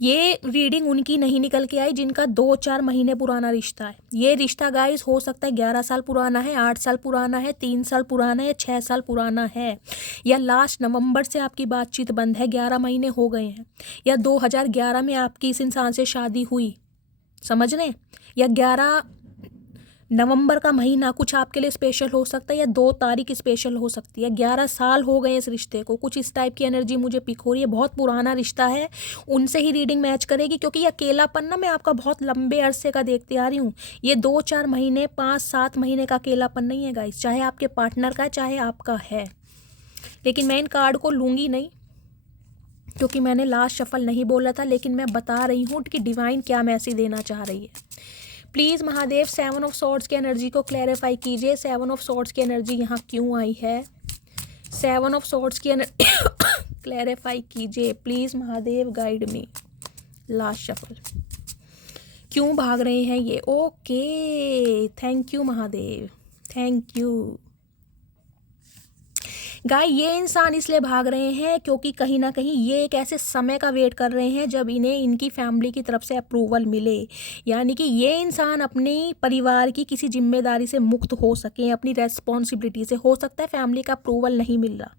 ये रीडिंग उनकी नहीं निकल के आई जिनका 2-4 महीने पुराना रिश्ता है। ये रिश्ता गाइस हो सकता है 11 साल पुराना है, 8 साल पुराना है, 3 साल पुराना है, 6 साल पुराना है, या लास्ट नवंबर से आपकी बातचीत बंद है, 11 महीने हो गए हैं, या 2011 में आपकी इस इंसान से शादी हुई, समझ रहे हैं, या 11 नवंबर का महीना कुछ आपके लिए स्पेशल हो सकता है, या 2 तारीख स्पेशल हो सकती है। 11 साल हो गए इस रिश्ते को, कुछ इस टाइप की एनर्जी मुझे पिक हो रही है। बहुत पुराना रिश्ता है, उनसे ही रीडिंग मैच करेगी, क्योंकि ये अकेलापन ना मैं आपका बहुत लंबे अरसे का देखते आ रही हूँ। ये 2-4 महीने, 5-7 महीने का अकेलापन नहीं है गाइस, चाहे आपके पार्टनर का है चाहे आपका है। लेकिन मैं इन कार्ड को लूँगी नहीं, क्योंकि मैंने लास्ट शफल नहीं बोला था, लेकिन मैं बता रही हूँ कि डिवाइन क्या मैसेज देना चाह रही है। प्लीज़ महादेव 7 ऑफ सॉर्ड्स की एनर्जी को क्लैरिफाई कीजिए। 7 ऑफ सॉर्ड्स की एनर्जी यहाँ क्यों आई है? 7 ऑफ सॉर्ड्स की एनर्जी क्लैरिफाई कीजिए please Mahadev, guide me. Last shuffle क्यों भाग रहे हैं ये? Okay, thank you Mahadev, thank you. गाय ये इंसान इसलिए भाग रहे हैं क्योंकि कहीं ना कहीं ये एक ऐसे समय का वेट कर रहे हैं जब इन्हें इनकी फैमिली की तरफ से अप्रूवल मिले, यानी कि ये इंसान अपनी परिवार की किसी जिम्मेदारी से मुक्त हो सके, अपनी रेस्पॉन्सिबिलिटी से। हो सकता है फैमिली का अप्रूवल नहीं मिल रहा।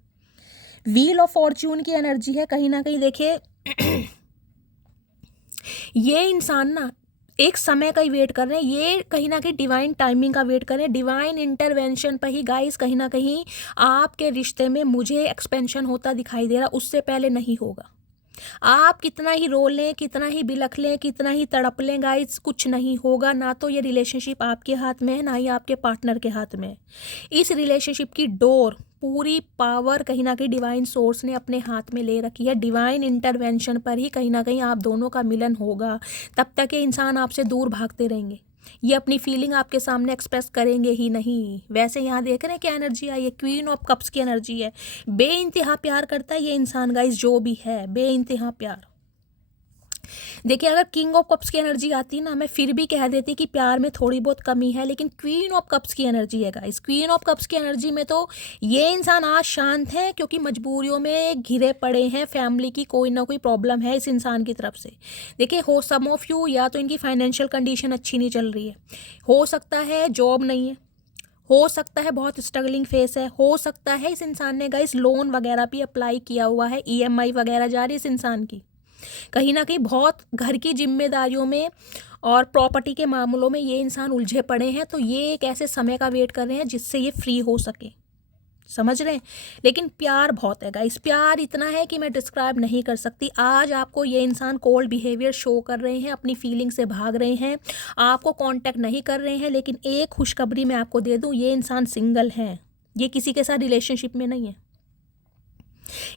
व्हील ऑफ फॉर्च्यून की एनर्जी है कहीं ना कहीं। देखिए ये इंसान ना एक समय का ही वेट कर रहे हैं, ये कहीं ना कहीं डिवाइन टाइमिंग का वेट कर रहे हैं, डिवाइन इंटरवेंशन पर ही गाइस। कहीं ना कहीं आपके रिश्ते में मुझे एक्सपेंशन होता दिखाई दे रहा, उससे पहले नहीं होगा। आप कितना ही रो लें, कितना ही बिलख लें, कितना ही तड़प लें गाइस, कुछ नहीं होगा। ना तो ये रिलेशनशिप आपके हाथ में है, ना ही आपके पार्टनर के हाथ में है। इस रिलेशनशिप की डोर, पूरी पावर कहीं ना कहीं डिवाइन सोर्स ने अपने हाथ में ले रखी है। डिवाइन इंटरवेंशन पर ही कहीं ना कहीं आप दोनों का मिलन होगा। तब तक ये इंसान आपसे दूर भागते रहेंगे, ये अपनी फीलिंग आपके सामने एक्सप्रेस करेंगे ही नहीं। वैसे यहाँ देख रहे हैं क्या एनर्जी आई है? क्वीन ऑफ कप्स की एनर्जी है। बेइंतहा प्यार करता है ये इंसान गाइस, जो भी है बेइंतहा प्यार। देखिए अगर किंग ऑफ कप्स की एनर्जी आती ना, मैं फिर भी कह देती कि प्यार में थोड़ी बहुत कमी है, लेकिन क्वीन ऑफ कप्स की एनर्जी है गाइस। क्वीन ऑफ कप्स की एनर्जी में तो ये इंसान आज शांत है क्योंकि मजबूरियों में घिरे पड़े हैं, फैमिली की कोई ना कोई प्रॉब्लम है इस इंसान की तरफ से। देखिए हो सम ऑफ यू, या तो इनकी फाइनेंशियल कंडीशन अच्छी नहीं चल रही है, हो सकता है जॉब नहीं है, हो सकता है बहुत स्ट्रगलिंग फेस है, हो सकता है इस इंसान ने गाइस लोन वगैरह भी अप्लाई किया हुआ है, ईएमआई वगैरह जा रही है इस इंसान की। कहीं ना कहीं बहुत घर की जिम्मेदारियों में और प्रॉपर्टी के मामलों में ये इंसान उलझे पड़े हैं। तो ये एक ऐसे समय का वेट कर रहे हैं जिससे ये फ्री हो सके, समझ रहे हैं। लेकिन प्यार बहुत है गाइस, प्यार इतना है कि मैं डिस्क्राइब नहीं कर सकती। आज आपको ये इंसान कोल्ड बिहेवियर शो कर रहे हैं, अपनी फीलिंग से भाग रहे हैं, आपको कांटेक्ट नहीं कर रहे हैं। लेकिन एक खुशखबरी मैं आपको दे दूं, ये इंसान सिंगल है, ये किसी के साथ रिलेशनशिप में नहीं है।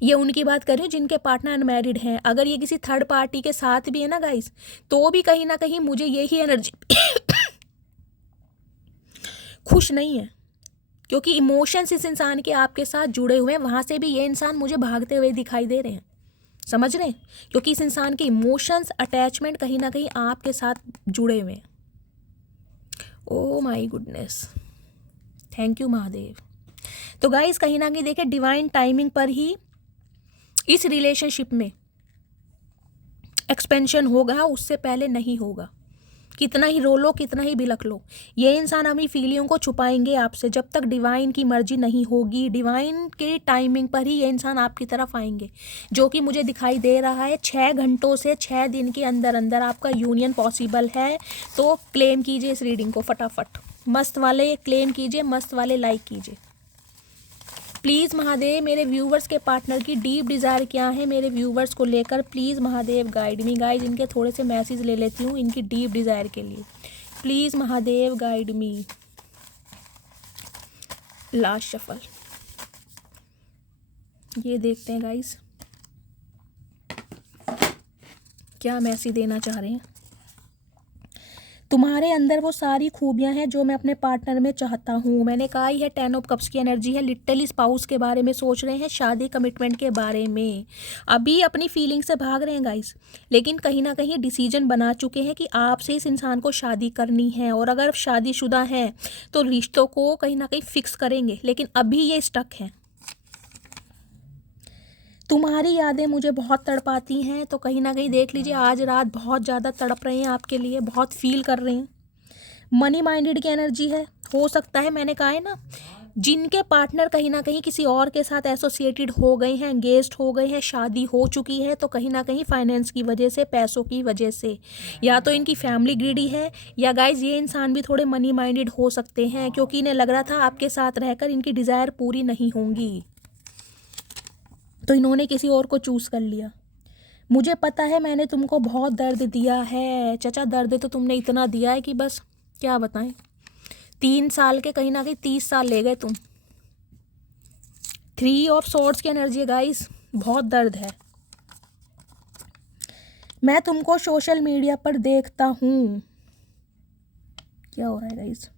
ये उनकी बात कर रही हूँ जिनके पार्टनर अनमैरिड हैं। अगर ये किसी थर्ड पार्टी के साथ भी है ना गाइस, तो भी कहीं ना कहीं मुझे यही एनर्जी खुश नहीं है, क्योंकि इमोशंस इस इंसान के आपके साथ जुड़े हुए हैं। वहाँ से भी ये इंसान मुझे भागते हुए दिखाई दे रहे हैं, समझ रहे हैं, क्योंकि इस इंसान के इमोशंस अटैचमेंट कहीं ना कहीं आपके साथ जुड़े हुए हैं। Oh my goodness, thank you Mahadev. तो गाइस कहीं ना कहीं देखिए डिवाइन टाइमिंग पर ही इस रिलेशनशिप में एक्सपेंशन होगा, उससे पहले नहीं होगा। कितना ही रो लो, कितना ही बिलख लो, ये इंसान अपनी फीलिंग को छुपाएंगे आपसे जब तक डिवाइन की मर्जी नहीं होगी। डिवाइन के टाइमिंग पर ही ये इंसान आपकी तरफ आएंगे, जो कि मुझे दिखाई दे रहा है 6 घंटों से 6 दिन के अंदर अंदर आपका यूनियन पॉसिबल है। तो क्लेम कीजिए इस रीडिंग को फटाफट, मस्त वाले क्लेम कीजिए, मस्त वाले लाइक कीजिए प्लीज़ महादेव। मेरे व्यूवर्स के पार्टनर की डीप डिज़ायर क्या है मेरे व्यूवर्स को लेकर, please Mahadev guide me. Guys इनके थोड़े से मैसेज ले लेती हूँ इनकी डीप डिज़ायर के लिए, please Mahadev guide me. Last shuffle, ये देखते हैं गाइज क्या मैसेज देना चाह रहे हैं। तुम्हारे अंदर वो सारी खूबियां हैं जो मैं अपने पार्टनर में चाहता हूँ। मैंने कहा ही है 10 ऑफ कप्स की एनर्जी है, लिटरली स्पाउस के बारे में सोच रहे हैं, शादी कमिटमेंट के बारे में अभी अपनी फीलिंग से भाग रहे हैं गाइस। लेकिन कहीं ना कहीं डिसीजन बना चुके हैं कि आपसे इस इंसान को शादी करनी है, और अगर शादीशुदा हैं तो रिश्तों को कहीं ना कहीं फिक्स करेंगे। लेकिन अभी ये स्टक हैं। तुम्हारी यादें मुझे बहुत तड़पाती हैं, तो कहीं ना कहीं देख लीजिए आज रात बहुत ज़्यादा तड़प रहे हैं आपके लिए, बहुत फील कर रहे हैं। मनी माइंडेड की एनर्जी है, हो सकता है मैंने कहा है ना, जिनके पार्टनर कहीं ना कहीं किसी और के साथ एसोसिएटेड हो गए हैं, एंगेज्ड हो गए हैं, शादी हो चुकी है, तो कहीं ना कहीं फाइनेंस की वजह से, पैसों की वजह से, या तो इनकी फैमिली ग्रीडी है, या गाइज ये इंसान भी थोड़े मनी माइंडेड हो सकते हैं, क्योंकि इन्हें लग रहा था आपके साथ रहकर इनकी डिज़ायर पूरी नहीं होंगी, तो इन्होंने किसी और को चूज़ कर लिया। मुझे पता है मैंने तुमको बहुत दर्द दिया है चाचा, दर्द तो तुमने इतना दिया है कि बस क्या बताएं। 3 साल के कहीं ना कहीं 30 साल ले गए तुम। 3 ऑफ सॉर्ड्स की एनर्जी है गाइस, बहुत दर्द है। मैं तुमको सोशल मीडिया पर देखता हूँ, क्या हो रहा है गाइस,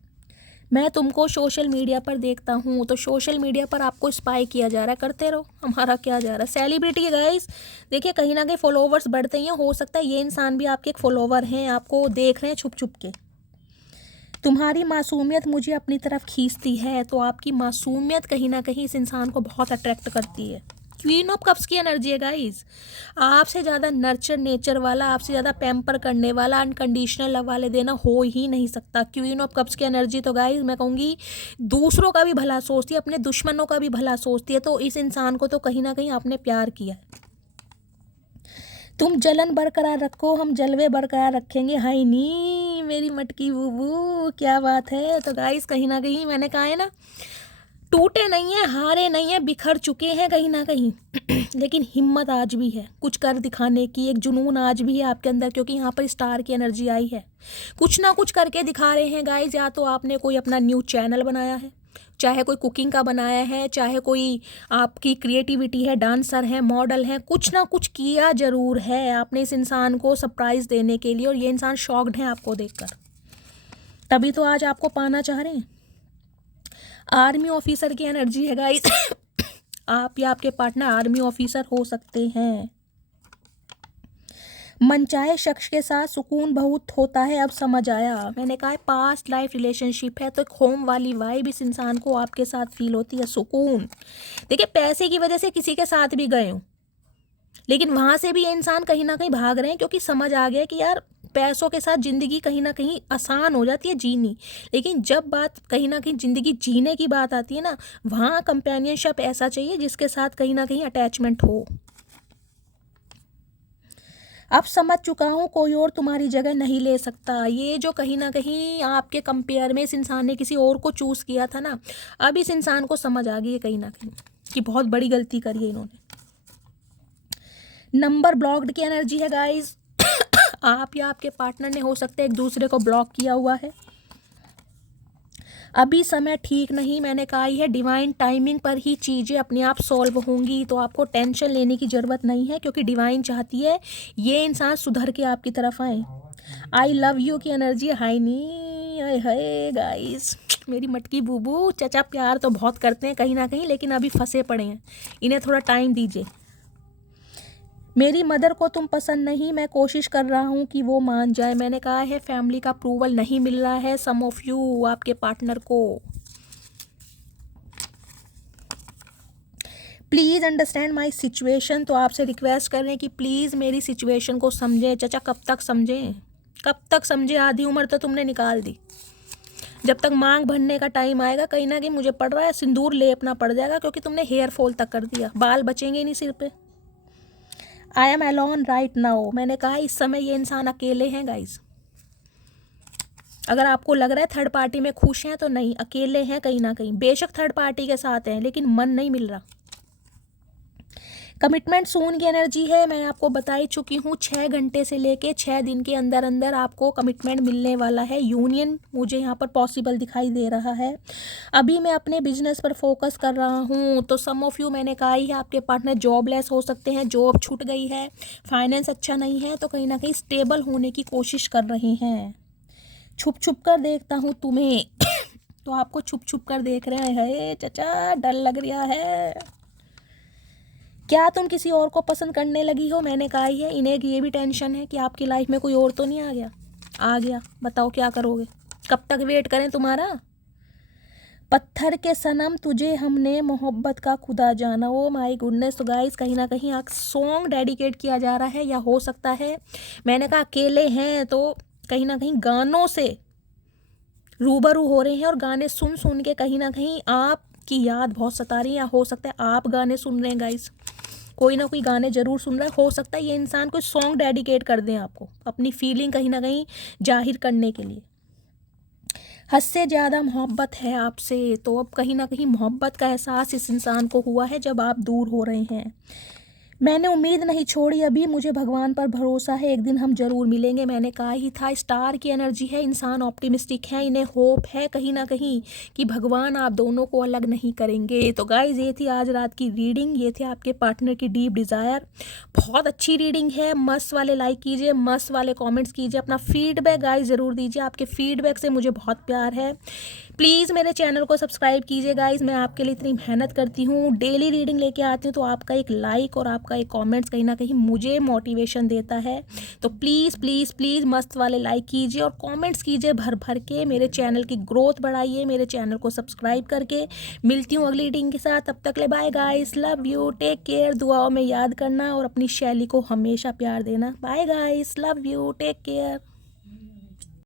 मैं तुमको सोशल मीडिया पर देखता हूँ। तो सोशल मीडिया पर आपको स्पाई किया जा रहा है, करते रहो, हमारा क्या जा रहा है। सेलिब्रिटी है गाइस, देखिए कहीं ना कहीं फॉलोवर्स बढ़ते हैं, हो सकता है ये इंसान भी आपके एक फॉलोवर हैं, आपको देख रहे हैं छुप छुप के। तुम्हारी मासूमियत मुझे अपनी तरफ खींचती है, तो आपकी मासूमियत कहीं ना कहीं इस इंसान को बहुत अट्रैक्ट करती है। क्वीन ऑफ कप्स की एनर्जी है गाइस, आपसे ज़्यादा नर्चर नेचर वाला, आपसे ज़्यादा पैम्पर करने वाला, अनकंडीशनल लव वाले देना हो ही नहीं सकता। क्वीन ऑफ कप्स की एनर्जी तो गाइस मैं कहूँगी दूसरों का भी भला सोचती है, अपने दुश्मनों का भी भला सोचती है। तो इस इंसान को तो कहीं ना कहीं आपने प्यार किया है। तुम जलन बरकरार रखो, हम जलवे बरकरार रखेंगे। हाय नी मेरी मटकी बूबू, क्या बात है। तो गाइस कहीं ना कहीं मैंने कहा है ना, टूटे नहीं है, हारे नहीं है, बिखर चुके हैं कहीं ना कहीं लेकिन हिम्मत आज भी है कुछ कर दिखाने की, एक जुनून आज भी है आपके अंदर, क्योंकि यहाँ पर स्टार की एनर्जी आई है। कुछ ना कुछ करके दिखा रहे हैं गाइस। या तो आपने कोई अपना न्यूज़ चैनल बनाया है, चाहे कोई कुकिंग का बनाया है, चाहे कोई आपकी क्रिएटिविटी है, डांसर है, मॉडल है, कुछ ना कुछ किया ज़रूर है आपने इस इंसान को सरप्राइज़ देने के लिए, और ये इंसान शॉक्ड है आपको देखकर, तभी तो आज आपको पाना चाह रहे हैं। आर्मी ऑफिसर की एनर्जी है गाइस आप या आपके पार्टनर आर्मी ऑफिसर हो सकते हैं। मनचाहे शख्स के साथ सुकून बहुत होता है, अब समझ आया। मैंने कहा है पास्ट लाइफ रिलेशनशिप है, तो एक होम वाली वाइब इस इंसान को आपके साथ फील होती है, सुकून। देखिए पैसे की वजह से किसी के साथ भी गए हो, लेकिन वहाँ से भी ये इंसान कहीं ना कहीं भाग रहे हैं, क्योंकि समझ आ गया कि यार पैसों के साथ ज़िंदगी कहीं ना कहीं आसान हो जाती है जीनी, लेकिन जब बात कहीं ना कहीं ज़िंदगी जीने की बात आती है ना, वहाँ कंपेनियनशिप ऐसा चाहिए जिसके साथ कहीं ना कहीं अटैचमेंट हो। अब समझ चुका हूँ कोई और तुम्हारी जगह नहीं ले सकता। ये जो कहीं ना कहीं आपके कंपेयर में इस इंसान ने किसी और को चूज़ किया था ना, अब इस इंसान को समझ आ गई है कहीं ना कहीं कि बहुत बड़ी गलती करी है इन्होंने। नंबर ब्लॉक्ड की एनर्जी है गाइस। आप या आपके पार्टनर ने हो सकता है एक दूसरे को ब्लॉक किया हुआ है। अभी समय ठीक नहीं, मैंने कहा ही है डिवाइन टाइमिंग पर ही चीज़ें अपने आप सॉल्व होंगी, तो आपको टेंशन लेने की ज़रूरत नहीं है, क्योंकि डिवाइन चाहती है ये इंसान सुधर के आपकी तरफ आए। आई लव यू की एनर्जी हाई नी है गाइस। मेरी मटकी बूबू चचा प्यार तो बहुत करते हैं कहीं ना कहीं, लेकिन अभी फंसे पड़े हैं, इन्हें थोड़ा टाइम दीजिए। मेरी मदर को तुम पसंद नहीं, मैं कोशिश कर रहा हूँ कि वो मान जाए। मैंने कहा है फैमिली का अप्रूवल नहीं मिल रहा है सम ऑफ यू आपके पार्टनर को। प्लीज़ अंडरस्टैंड माई सिचुएशन, तो आपसे रिक्वेस्ट कर रहे हैं कि प्लीज़ मेरी सिचुएशन को समझें। चचा कब तक समझें, कब तक समझे? आधी उम्र तो तुमने निकाल दी। जब तक मांग भरने का टाइम आएगा कहीं ना कहीं मुझे पड़ रहा है सिंदूर लेपना पड़ जाएगा, क्योंकि तुमने हेयर फॉल तक कर दिया, बाल बचेंगे ही नहीं सिर पे। I am alone right now, मैंने कहा इस समय ये इंसान अकेले हैं गाइज। अगर आपको लग रहा है थर्ड पार्टी में खुश हैं तो नहीं, अकेले हैं कहीं ना कहीं। बेशक थर्ड पार्टी के साथ हैं लेकिन मन नहीं मिल रहा। कमिटमेंट सून की एनर्जी है, मैं आपको बता ही चुकी हूँ 6 घंटे से लेके 6 दिन के अंदर अंदर आपको कमिटमेंट मिलने वाला है। यूनियन मुझे यहाँ पर पॉसिबल दिखाई दे रहा है। अभी मैं अपने बिजनेस पर फोकस कर रहा हूँ, तो सम ऑफ यू मैंने कहा ही है आपके पार्टनर जॉबलेस हो सकते हैं, जॉब छूट गई है, फाइनेंस अच्छा नहीं है, तो कहीं ना कहीं स्टेबल होने की कोशिश कर रहे हैं। छुप छुप कर देखता हूँ तुम्हें तो आपको छुप छुप कर देख रहे हैं चचा, डर लग रहा है। क्या तुम किसी और को पसंद करने लगी हो? मैंने कहा ही है इन्हें ये भी टेंशन है कि आपकी लाइफ में कोई और तो नहीं आ गया। आ गया, बताओ क्या करोगे? कब तक वेट करें तुम्हारा? पत्थर के सनम तुझे हमने मोहब्बत का खुदा जाना। Oh my goodness. तो गाइस कहीं ना कहीं एक सॉन्ग डेडिकेट किया जा रहा है, या हो सकता है मैंने कहा अकेले हैं तो कहीं ना कहीं गानों से रूबरू हो रहे हैं, और गाने सुन सुन के कहीं ना कहीं आपकी याद बहुत सता रही है, या हो सकता है आप गाने सुन रहे हैं गाइस, कोई ना कोई गाने ज़रूर सुन रहा है। हो सकता है ये इंसान कोई सॉन्ग डेडिकेट कर दें आपको, अपनी फीलिंग कहीं ना कहीं जाहिर करने के लिए। हद से ज़्यादा मोहब्बत है आपसे, तो अब कहीं ना कहीं मोहब्बत का एहसास इस इंसान को हुआ है जब आप दूर हो रहे हैं। मैंने उम्मीद नहीं छोड़ी अभी, मुझे भगवान पर भरोसा है, एक दिन हम जरूर मिलेंगे। मैंने कहा ही था स्टार की एनर्जी है, इंसान ऑप्टिमिस्टिक है, इन्हें होप है कहीं ना कहीं कि भगवान आप दोनों को अलग नहीं करेंगे। तो गाइज ये थी आज रात की रीडिंग, ये थे आपके पार्टनर की डीप डिज़ायर। बहुत अच्छी रीडिंग है, मस्त वाले लाइक कीजिए, मस्त वाले कॉमेंट्स कीजिए, अपना फीडबैक गाइज ज़रूर दीजिए, आपके फीडबैक से मुझे बहुत प्यार है। प्लीज़ मेरे चैनल को सब्सक्राइब कीजिए गाइज, मैं आपके लिए इतनी मेहनत करती हूँ, डेली रीडिंग लेके आती हूँ, तो आपका एक लाइक और आपका एक कमेंट्स कहीं ना कहीं मुझे मोटिवेशन देता है। तो प्लीज़ प्लीज़ प्लीज़ मस्त वाले लाइक कीजिए और कमेंट्स कीजिए भर भर के, मेरे चैनल की ग्रोथ बढ़ाइए, मेरे चैनल को सब्सक्राइब करके। मिलती हूँ अगली रीडिंग के साथ, तब तक ले bye guys, love you, take care, दुआओं में याद करना और अपनी शैली को हमेशा प्यार देना। Bye guys, love you, take care.